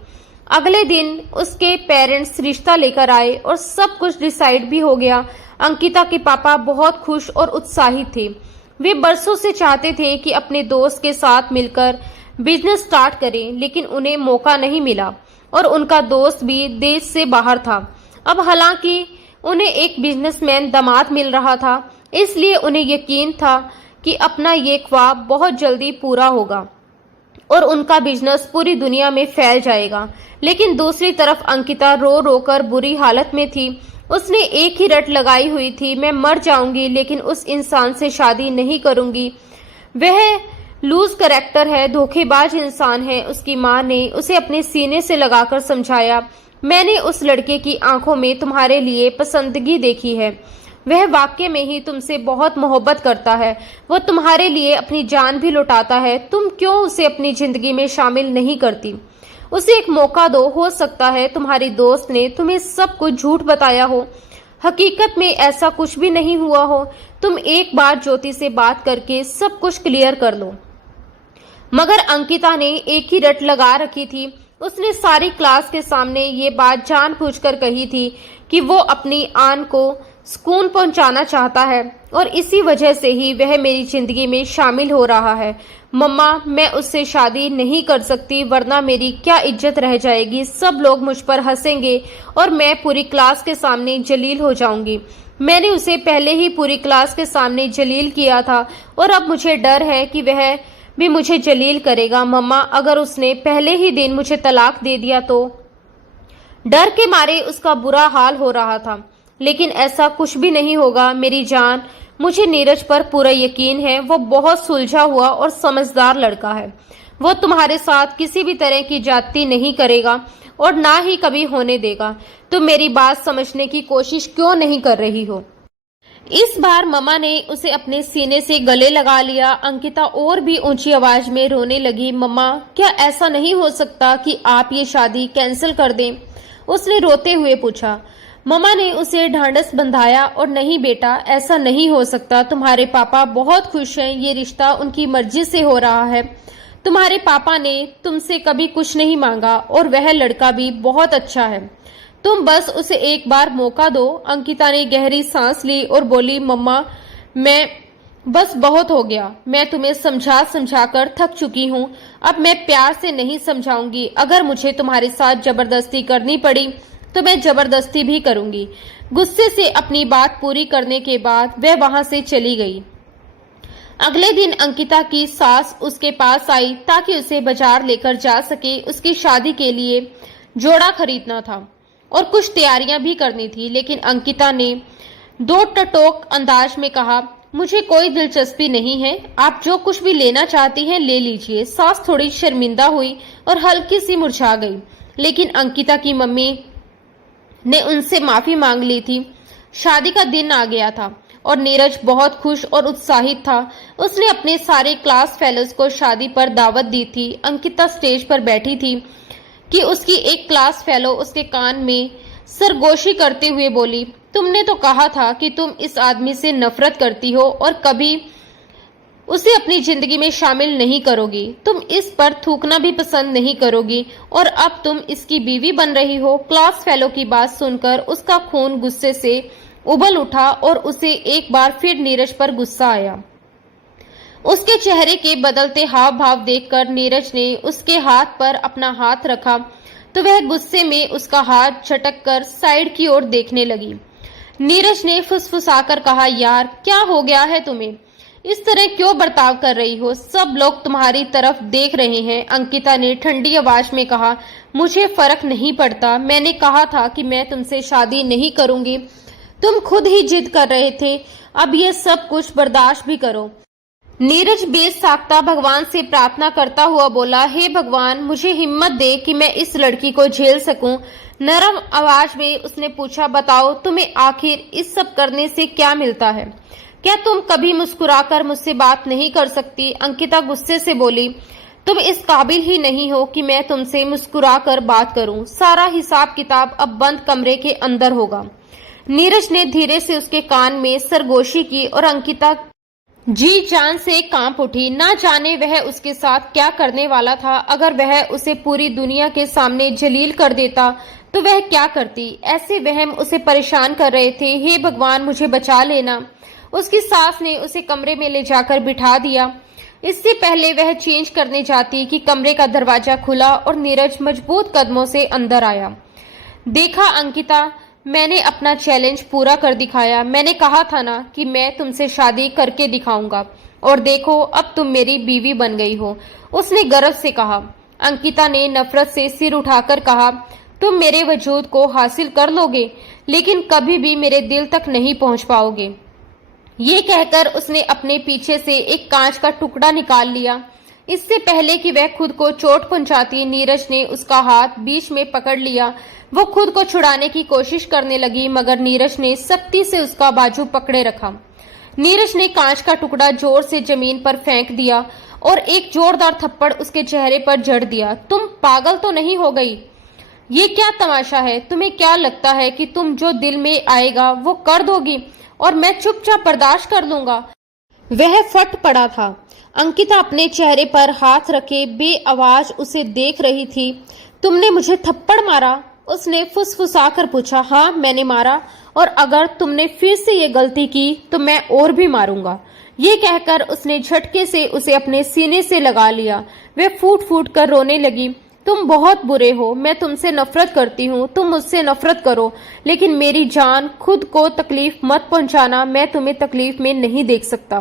अगले दिन उसके पेरेंट्स रिश्ता लेकर आए और सब कुछ डिसाइड भी हो गया। अंकिता के पापा बहुत खुश और उत्साहित थे। वे बरसों से चाहते थे कि अपने दोस्त के साथ मिलकर बिजनेस स्टार्ट करें, लेकिन उन्हें मौका नहीं मिला और उनका दोस्त भी देश से बाहर था। अब हालांकि उन्हें एक बिजनेसमैन दामाद मिल रहा था, इसलिए उन्हें यकीन था कि अपना ये ख्वाब बहुत जल्दी पूरा होगा और उनका बिजनेस पूरी दुनिया में फैल जाएगा। लेकिन दूसरी तरफ अंकिता रो रो कर बुरी हालत में थी। उसने एक ही रट लगाई हुई थी, मैं मर जाऊंगी लेकिन उस इंसान से शादी नहीं करूंगी। वह लूज कैरेक्टर है, धोखेबाज इंसान है। उसकी माँ ने उसे अपने सीने से लगाकर समझाया, मैंने उस लड़के की आंखों में तुम्हारे लिए पसंदगी देखी है। वह वाकई में ही तुमसे बहुत मोहब्बत करता है। वो तुम्हारे लिए अपनी जान भी लुटाता है। तुम क्यों उसे अपनी जिंदगी में शामिल नहीं करती? उसे एक मौका दो। हो सकता है तुम्हारी दोस्त ने तुम्हें सब कुछ झूठ बताया हो, हकीकत में ऐसा कुछ भी नहीं हुआ हो। तुम एक बार ज्योति से बात करके सब कुछ क्लियर कर लो। मगर अंकिता ने एक ही रट लगा रखी थी। उसने सारी क्लास के सामने ये बात जानबूझकर कही थी कि वो अपनी आन को सुकून पहुंचाना चाहता है और इसी वजह से ही वह मेरी जिंदगी में शामिल हो रहा है। मम्मा, मैं उससे शादी नहीं कर सकती, वरना मेरी क्या इज्जत रह जाएगी। सब लोग मुझ पर हंसेंगे और मैं पूरी क्लास के सामने जलील हो जाऊंगी। मैंने उसे पहले ही पूरी क्लास के सामने जलील किया था और अब मुझे डर है कि वह भी मुझे जलील करेगा। मम्मा, अगर उसने पहले ही दिन मुझे तलाक दे दिया तो? डर के मारे उसका बुरा हाल हो रहा था, लेकिन ऐसा कुछ भी नहीं होगा मेरी जान। मुझे नीरज पर पूरा यकीन है। वो बहुत सुलझा हुआ और समझदार लड़का है। वो तुम्हारे साथ किसी भी तरह की जाति नहीं करेगा और ना ही कभी होने देगा। तुम मेरी बात समझने की कोशिश क्यों नहीं कर रही हो? इस बार मम्मा ने उसे अपने सीने से गले लगा लिया। अंकिता और भी ऊंची आवाज में रोने लगी। मम्मा, क्या ऐसा नहीं हो सकता कि आप ये शादी कैंसिल कर दें? उसने रोते हुए पूछा। मम्मा ने उसे ढांढस बंधाया और नहीं बेटा, ऐसा नहीं हो सकता। तुम्हारे पापा बहुत खुश हैं, ये रिश्ता उनकी मर्जी से हो रहा है। तुम्हारे पापा ने तुमसे कभी कुछ नहीं मांगा और वह लड़का भी बहुत अच्छा है। तुम बस उसे एक बार मौका दो। अंकिता ने गहरी सांस ली और बोली, मम्मा मैं बस बहुत हो गया। मैं तुम्हें समझा समझा कर थक चुकी हूँ। अब मैं प्यार से नहीं समझाऊंगी। अगर मुझे तुम्हारे साथ जबरदस्ती करनी पड़ी तो मैं जबरदस्ती भी करूंगी। गुस्से से अपनी बात पूरी करने के बाद वह वहां से चली गई। अगले दिन अंकिता की सास उसके पास आई ताकि उसे बाजार लेकर जा सके। उसकी शादी के लिए जोड़ा खरीदना था और कुछ तैयारियां भी करनी थी, लेकिन अंकिता ने दो टटोक अंदाज में कहा, मुझे कोई दिलचस्पी नहीं है। आप जो कुछ भी लेना चाहती हैं ले लीजिए। सास थोड़ी शर्मिंदा हुई और हल्की सी मुरझा गई, लेकिन अंकिता की मम्मी ने उनसे माफी मांग ली थी। शादी का दिन आ गया था और नीरज बहुत खुश और उत्साहित था। उसने अपने सारे क्लास फेलोज को शादी पर दावत दी थी। अंकिता स्टेज पर बैठी थी कि उसकी एक क्लास फेलो उसके कान में सरगोशी करते हुए बोली, तुमने तो कहा था कि तुम इस आदमी से नफरत करती हो और कभी उसे अपनी जिंदगी में शामिल नहीं करोगी। तुम इस पर थूकना भी पसंद नहीं करोगी और अब तुम इसकी बीवी बन रही हो। क्लास फेलो की बात सुनकर उसका खून गुस्से से उबल उठा और उसे एक बार फिर नीरज पर गुस्सा आया। उसके चेहरे के बदलते हाव भाव देखकर नीरज ने उसके हाथ पर अपना हाथ रखा तो वह गुस्से में उसका हाथ झटक कर साइड की ओर देखने लगी। नीरज ने फुसफुसाकर कहा, यार क्या हो गया है तुम्हें? इस तरह क्यों बर्ताव कर रही हो? सब लोग तुम्हारी तरफ देख रहे हैं। अंकिता ने ठंडी आवाज में कहा, मुझे फर्क नहीं पड़ता। मैंने कहा था कि मैं तुमसे शादी नहीं करूंगी। तुम खुद ही जिद कर रहे थे। अब ये सब कुछ बर्दाश्त भी करो। नीरज बेसाख्ता भगवान से प्रार्थना करता हुआ बोला, हे भगवान, मुझे हिम्मत दे कि मैं इस लड़की को झेल सकूं। नरम आवाज में उसने पूछा, बताओ तुम्हें आखिर इस सब करने से क्या मिलता है? क्या तुम कभी मुस्कुराकर मुझसे बात नहीं कर सकती? अंकिता गुस्से से बोली, तुम इस काबिल ही नहीं हो कि मैं तुमसे मुस्कुराकर बात करूं। सारा हिसाब किताब अब बंद कमरे के अंदर होगा। नीरज ने धीरे से उसके कान में सरगोशी की और अंकिता जी जान से कांप उठी। ना जाने वह उसके साथ क्या करने वाला था। अगर वह उसे पूरी दुनिया के सामने जलील कर देता तो वह क्या करती? ऐसे वहम उसे परेशान कर रहे थे। हे भगवान, मुझे बचा लेना। उसकी सास ने उसे कमरे में ले जाकर बिठा दिया। इससे पहले वह चेंज करने जाती कि कमरे का दरवाजा खुला और नीरज मजबूत कदमों से अंदर आया। देखा अंकिता, मैंने अपना चैलेंज पूरा कर दिखाया। मैंने कहा था ना कि मैं तुमसे शादी करके दिखाऊंगा, और देखो अब तुम मेरी बीवी बन गई हो। उसने गर्व से कहा। अंकिता ने नफरत से सिर उठाकर कहा, तुम मेरे वजूद को हासिल कर लोगे लेकिन कभी भी मेरे दिल तक नहीं पहुंच पाओगे। ये कहकर उसने अपने पीछे से एक कांच का टुकड़ा निकाल लिया। इससे पहले कि वह खुद को चोट पहुंचाती, नीरज ने उसका हाथ बीच में पकड़ लिया। वो खुद को छुड़ाने की कोशिश करने लगी, मगर नीरज ने सख्ती से उसका बाजू पकड़े रखा। नीरज ने कांच का टुकड़ा जोर से जमीन पर फेंक दिया और एक जोरदार थप्पड़ उसके चेहरे पर जड़ दिया। तुम पागल तो नहीं हो गई? ये क्या तमाशा है? तुम्हें क्या लगता है कि तुम जो दिल में आएगा वो कर दोगी और मैं चुपचाप बर्दाश्त कर लूंगा? वह फट पड़ा था। अंकिता अपने चेहरे पर हाथ रखे बेआवाज उसे देख रही थी। तुमने मुझे थप्पड़ मारा? उसने फुसफुसाकर पूछा। हाँ, मैंने मारा, और अगर तुमने फिर से ये गलती की तो मैं और भी मारूंगा। ये कहकर उसने झटके से उसे अपने सीने से लगा लिया। वह फूट फूट कर रोने लगी। तुम बहुत बुरे हो। मैं तुमसे नफरत करती हूँ। तुम मुझसे नफरत करो, लेकिन मेरी जान, खुद को तकलीफ मत पहुंचाना। मैं तुम्हें तकलीफ में नहीं देख सकता।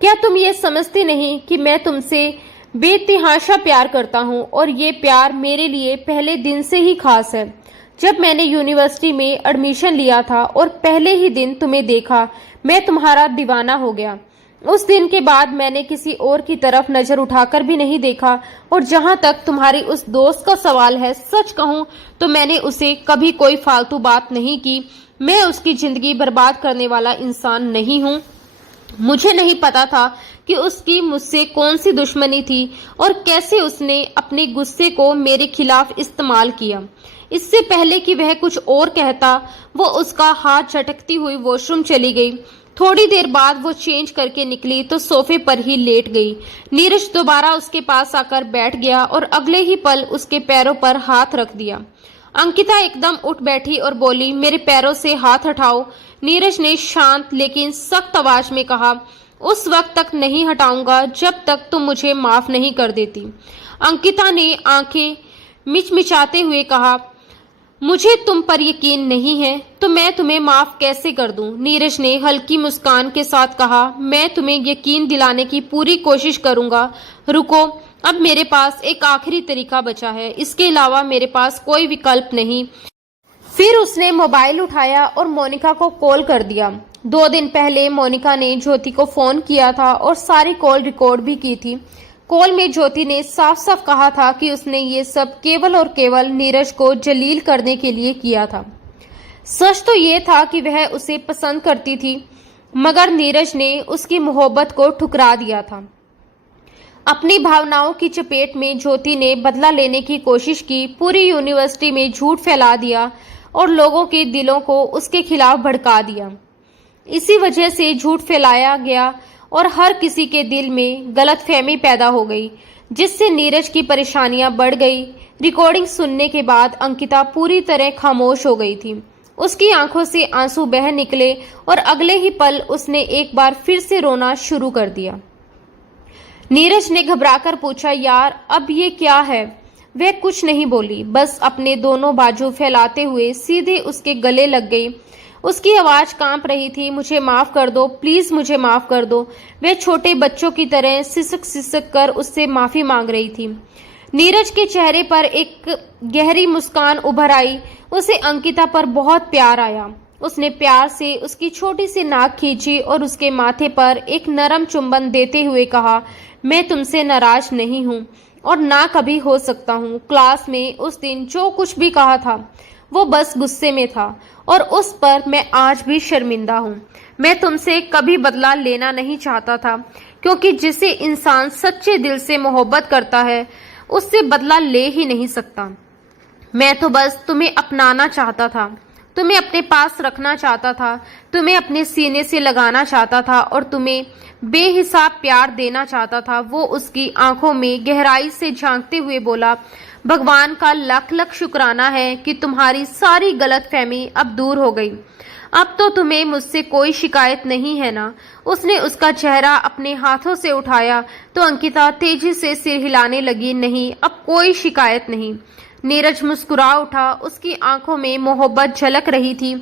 क्या तुम ये समझते नहीं कि मैं तुमसे बेतहाशा प्यार करता हूँ, और ये प्यार मेरे लिए पहले दिन से ही खास है। जब मैंने यूनिवर्सिटी में एडमिशन लिया था और पहले ही दिन तुम्हें देखा, मैं तुम्हारा दीवाना हो गया। उस दिन के बाद मैंने किसी और की तरफ नजर उठाकर भी नहीं देखा। और जहां तक तुम्हारी उस दोस्त का सवाल है, सच कहूं तो मैंने उसे कभी कोई फालतू बात नहीं की। मैं उसकी जिंदगी बर्बाद करने वाला इंसान नहीं हूं। मुझे नहीं पता था कि उसकी मुझसे कौन सी दुश्मनी थी और कैसे उसने अपने गुस्से को मेरे खिलाफ इस्तेमाल किया। इससे पहले कि वह कुछ और कहता, वो उसका हाथ झटकती हुई वॉशरूम चली गई। थोड़ी देर बाद वो चेंज करके निकली तो सोफे पर ही लेट गई। नीरज दोबारा उसके पास आकर बैठ गया और अगले ही पल उसके पैरों पर हाथ रख दिया। अंकिता एकदम उठ बैठी और बोली, मेरे पैरों से हाथ हटाओ। नीरज ने शांत लेकिन सख्त आवाज में कहा, उस वक्त तक नहीं हटाऊंगा जब तक तुम मुझे माफ नहीं कर देती। अंकिता ने आंखें मिचमिचाते हुए कहा, मुझे तुम पर यकीन नहीं है तो मैं तुम्हें माफ कैसे कर दूं? नीरज ने हल्की मुस्कान के साथ कहा, मैं तुम्हें यकीन दिलाने की पूरी कोशिश करूंगा। रुको, अब मेरे पास एक आखिरी तरीका बचा है, इसके अलावा मेरे पास कोई विकल्प नहीं। फिर उसने मोबाइल उठाया और मोनिका को कॉल कर दिया। 2 दिन पहले मोनिका ने ज्योति को फोन किया था और सारी कॉल रिकॉर्ड भी की थी। कॉल में ज्योति ने साफ साफ कहा था कि उसने ये सब केवल और केवल नीरज को जलील करने के लिए किया था। सच तो ये था कि वह उसे पसंद करती थी, मगर नीरज ने उसकी मोहब्बत को ठुकरा दिया था। अपनी भावनाओं की चपेट में ज्योति ने बदला लेने की कोशिश की, पूरी यूनिवर्सिटी में झूठ फैला दिया और लोगों के दिलों को उसके खिलाफ भड़का दिया। इसी वजह से झूठ फैलाया गया और हर किसी के दिल में गलतफहमी पैदा हो गई, जिससे नीरज की परेशानियां बढ़ गई। रिकॉर्डिंग सुनने के बाद अंकिता पूरी तरह खामोश हो गई थी। उसकी आंखों से आंसू बह निकले और अगले ही पल उसने एक बार फिर से रोना शुरू कर दिया। नीरज ने घबराकर पूछा, यार अब ये क्या है? वह कुछ नहीं बोली, बस अपने दोनों बाजू फैलाते हुए सीधे उसके गले लग गई। उसकी आवाज कांप रही थी, मुझे माफ कर दो, प्लीज मुझे माफ कर दो। वह छोटे बच्चों की तरह सिसक सिसक कर उससे माफी मांग रही थी। नीरज के चेहरे पर एक गहरी मुस्कान उभर आई। उसे अंकिता पर बहुत प्यार आया। उसने प्यार से उसकी छोटी सी नाक खींची और उसके माथे पर एक नरम चुंबन देते हुए कहा, मैं तुमसे नाराज नहीं हूँ और ना कभी हो सकता हूँ। क्लास में उस दिन जो कुछ भी कहा था वो बस गुस्से में था और उस पर मैं आज भी शर्मिंदा हूँ। मैं तुमसे कभी बदला लेना नहीं चाहता था, क्योंकि जिसे इंसान सच्चे दिल से मोहब्बत करता है उससे बदला ले ही नहीं सकता। मैं तो बस तुम्हें अपनाना चाहता था, तुम्हें अपने पास रखना चाहता था, तुम्हें अपने सीने से लगाना चाहता था और तुम्हें बेहिसाब प्यार देना चाहता था। वो उसकी आंखों में गहराई से झांकते हुए बोला, भगवान का लाख लाख शुक्राना है कि तुम्हारी सारी गलतफहमी अब दूर हो गई। अब तो तुम्हें मुझसे कोई शिकायत नहीं है ना? उसने उसका चेहरा अपने हाथों से उठाया तो अंकिता तेजी से सिर हिलाने लगी, नहीं, अब कोई शिकायत नहीं। नीरज मुस्कुरा उठा, उसकी आंखों में मोहब्बत झलक रही थी।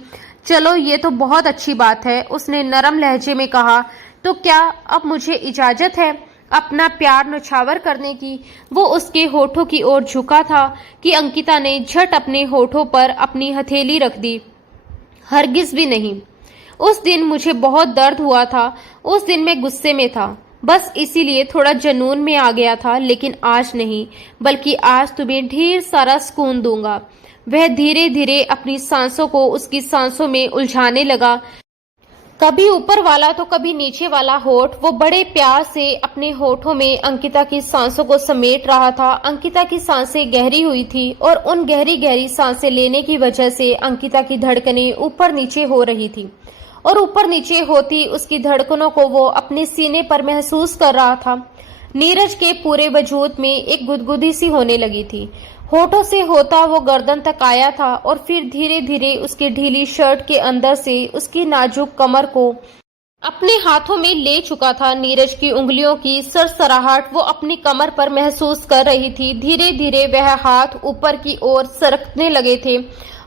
चलो ये तो बहुत अच्छी बात है, उसने नरम लहजे में कहा। तो क्या अब मुझे इजाजत है अपना प्यार नछावर करने की? वो उसके होठों की ओर झुका था कि अंकिता ने झट अपने होठों पर अपनी हथेली रख दी। हरगिज भी नहीं। उस दिन मुझे बहुत दर्द हुआ था, उस दिन मैं गुस्से में था, बस इसीलिए थोड़ा जुनून में आ गया था, लेकिन आज नहीं, बल्कि आज तुम्हें ढेर सारा सुकून दूंगा। वह धीरे धीरे अपनी सांसों को उसकी सांसों में उलझाने लगा। कभी ऊपर वाला तो कभी नीचे वाला होठ वो बड़े प्यार से अपने होठों में अंकिता की सांसों को समेट रहा था। अंकिता की सांसें गहरी हुई थी और उन गहरी गहरी सांसें लेने की वजह से अंकिता की धड़कनें ऊपर नीचे हो रही थी और ऊपर नीचे होती उसकी धड़कनों को वो अपने सीने पर महसूस कर रहा था। नीरज के पूरे वजूद में एक गुदगुदी सी होने लगी थी। होठों से होता वो गर्दन तक आया था और फिर धीरे धीरे उसकी ढीली शर्ट के अंदर से उसकी नाजुक कमर को अपने हाथों में ले चुका था। नीरज की उंगलियों की सरसराहट वो अपनी कमर पर महसूस कर रही थी। धीरे धीरे वह हाथ ऊपर की ओर सरकने लगे थे।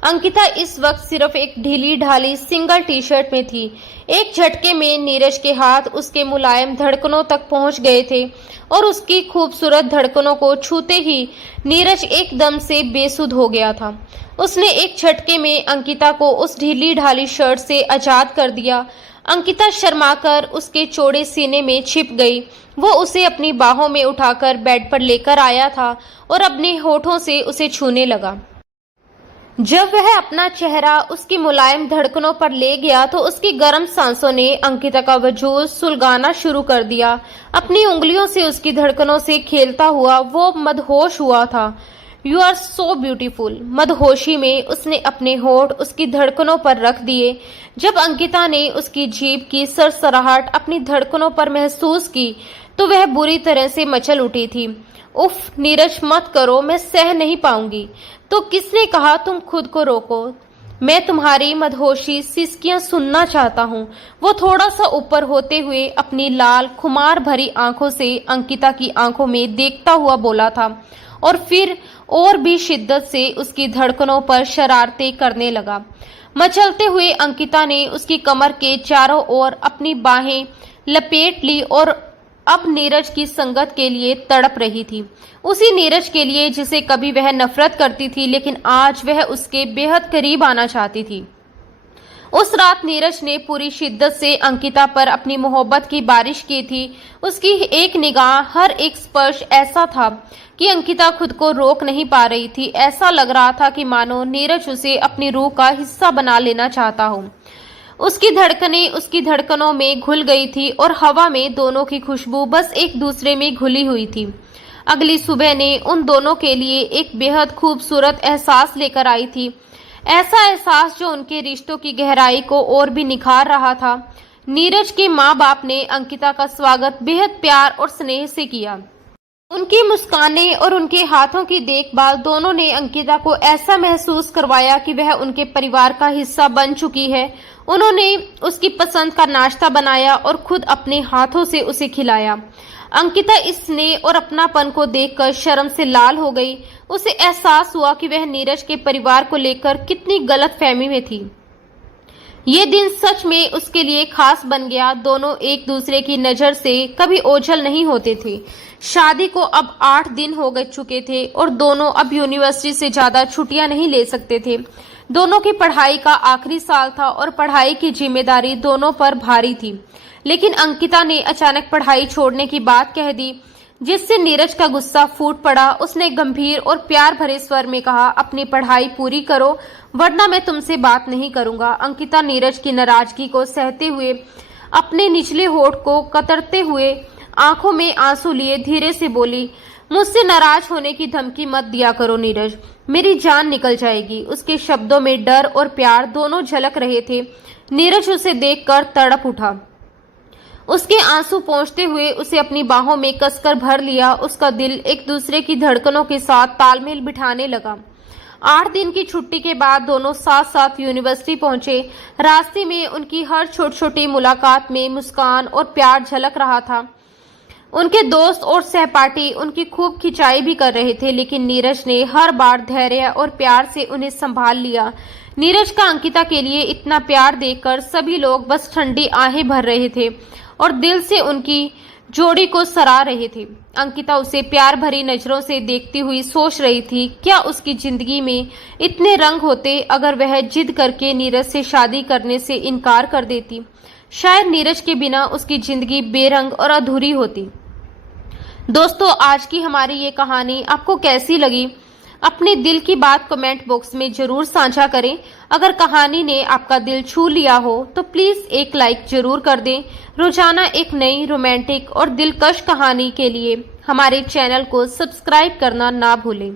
अंकिता इस वक्त सिर्फ एक ढीली ढाली सिंगल टी शर्ट में थी। एक झटके में नीरज के हाथ उसके मुलायम धड़कनों तक पहुंच गए थे और उसकी खूबसूरत धड़कनों को छूते ही नीरज एकदम से बेसुध हो गया था। उसने एक झटके में अंकिता को उस ढीली ढाली शर्ट से आजाद कर दिया। अंकिता शर्माकर उसके चौड़े सीने में छिप गई। वो उसे अपनी बाहों में उठाकर बेड पर लेकर आया था और अपने होठों से उसे छूने लगा। जब वह अपना चेहरा उसकी मुलायम धड़कनों पर ले गया तो उसकी गर्म सांसों ने अंकिता का वजूद सुलगाना शुरू कर दिया। अपनी उंगलियों से उसकी धड़कनों से खेलता हुआ वो मदहोश हुआ था। You are so beautiful. मदहोशी में उसने अपने होठ उसकी धड़कनों पर रख दिए। जब अंकिता ने उसकी जीभ की सरसराहट अपनी धड़कनों पर महसूस की तो वह बुरी तरह से मचल उठी थी। उफ नीरज मत करो, मैं सह नहीं पाऊंगी। तो किसने कहा तुम खुद को रोको? मैं तुम्हारी मदहोशी सिसकियां सुनना चाहता हूँ। वो थोड़ा सा ऊपर होते हुए अपनी लाल खुमार भरी आंखों से अंकिता की आंखों में देखता हुआ बोला था और फिर और भी शिद्दत से उसकी धड़कनों पर शरारतें करने लगा। मचलते हुए अंकिता ने उसकी कमर के चारों ओर अपनी बाहें लपेट ली और अब नीरज की संगत के लिए तड़प रही थी। उसी नीरज के लिए जिसे कभी वह नफरत करती थी, लेकिन आज वह उसके बेहद करीब आना चाहती थी। उस रात नीरज ने पूरी शिद्दत से अंकिता पर अपनी मोहब्बत की बारिश की थी। उसकी एक निगाह, हर एक स्पर्श ऐसा था कि अंकिता खुद को रोक नहीं पा रही थी। ऐसा लग रहा था कि मानो नीरज उसे अपनी रूह का हिस्सा बना लेना चाहता हो। उसकी धड़कनें उसकी धड़कनों में घुल गई थी और हवा में दोनों की खुशबू बस एक दूसरे में घुली हुई थी। अगली सुबह ने उन दोनों के लिए एक बेहद खूबसूरत एहसास लेकर आई थी। ऐसा एहसास जो उनके रिश्तों की गहराई को और भी निखार रहा था। नीरज के माँ बाप ने अंकिता का स्वागत बेहद प्यार और स्नेह से किया। उनकी मुस्कानें और उनके हाथों की देखभाल दोनों ने अंकिता को ऐसा महसूस करवाया कि वह उनके परिवार का हिस्सा बन चुकी है। उन्होंने उसकी पसंद का नाश्ता बनाया और खुद अपने हाथों से उसे खिलाया। अंकिता इस स्नेह और अपनापन को देखकर शर्म से लाल हो गई। उसे एहसास हुआ कि वह नीरज के परिवार को लेकर कितनी गलतफहमी में थी। ये दिन सच में उसके लिए खास बन गया। दोनों एक दूसरे की नजर से कभी ओझल नहीं होते थे। शादी को अब 8 दिन हो गए चुके थे और दोनों अब यूनिवर्सिटी से ज्यादा छुट्टियां नहीं ले सकते थे। दोनों की पढ़ाई का आखिरी साल था और पढ़ाई की जिम्मेदारी दोनों पर भारी थी। लेकिन अंकिता ने अचानक पढ़ाई छोड़ने की बात कह दी, जिससे नीरज का गुस्सा फूट पड़ा। उसने गंभीर और प्यार भरे स्वर में कहा, अपनी पढ़ाई पूरी करो वरना मैं तुमसे बात नहीं करूंगा। अंकिता नीरज की नाराजगी को सहते हुए अपने निचले होठ को कतरते हुए आंखों में आंसू लिए धीरे से बोली, मुझसे नाराज होने की धमकी मत दिया करो नीरज, मेरी जान निकल जाएगी। उसके शब्दों में डर और प्यार दोनों झलक रहे थे। नीरज उसे देखकर तड़प उठा। उसके आंसू पोंछते हुए उसे अपनी बाहों में कसकर भर लिया। उसका दिल एक दूसरे की धड़कनों के साथ तालमेल बिठाने लगा। 8 दिन की छुट्टी के बाद दोनों साथ साथ यूनिवर्सिटी पहुंचे। रास्ते में उनकी हर छोटी छोटी मुलाकात में मुस्कान और प्यार झलक रहा था। उनके दोस्त और सहपाठी उनकी खूब खिंचाई भी कर रहे थे, लेकिन नीरज ने हर बार धैर्य और प्यार से उन्हें संभाल लिया। नीरज का अंकिता के लिए इतना प्यार देखकर सभी लोग बस ठंडी आहें भर रहे थे और दिल से उनकी जोड़ी को सराह रहे थे। अंकिता उसे प्यार भरी नजरों से देखती हुई सोच रही थी, क्या उसकी जिंदगी में इतने रंग होते अगर वह जिद करके नीरज से शादी करने से इनकार कर देती। शायद नीरज के बिना उसकी जिंदगी बेरंग और अधूरी होती। दोस्तों, आज की हमारी ये कहानी आपको कैसी लगी? अपने दिल की बात कमेंट बॉक्स में जरूर साझा करें। अगर कहानी ने आपका दिल छू लिया हो तो प्लीज एक लाइक जरूर कर दें। रोजाना एक नई रोमांटिक और दिलकश कहानी के लिए हमारे चैनल को सब्सक्राइब करना ना भूलें।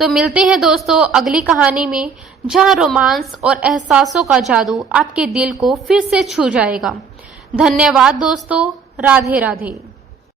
तो मिलते हैं दोस्तों अगली कहानी में, जहां रोमांस और एहसासों का जादू आपके दिल को फिर से छू जाएगा। धन्यवाद दोस्तों। राधे राधे।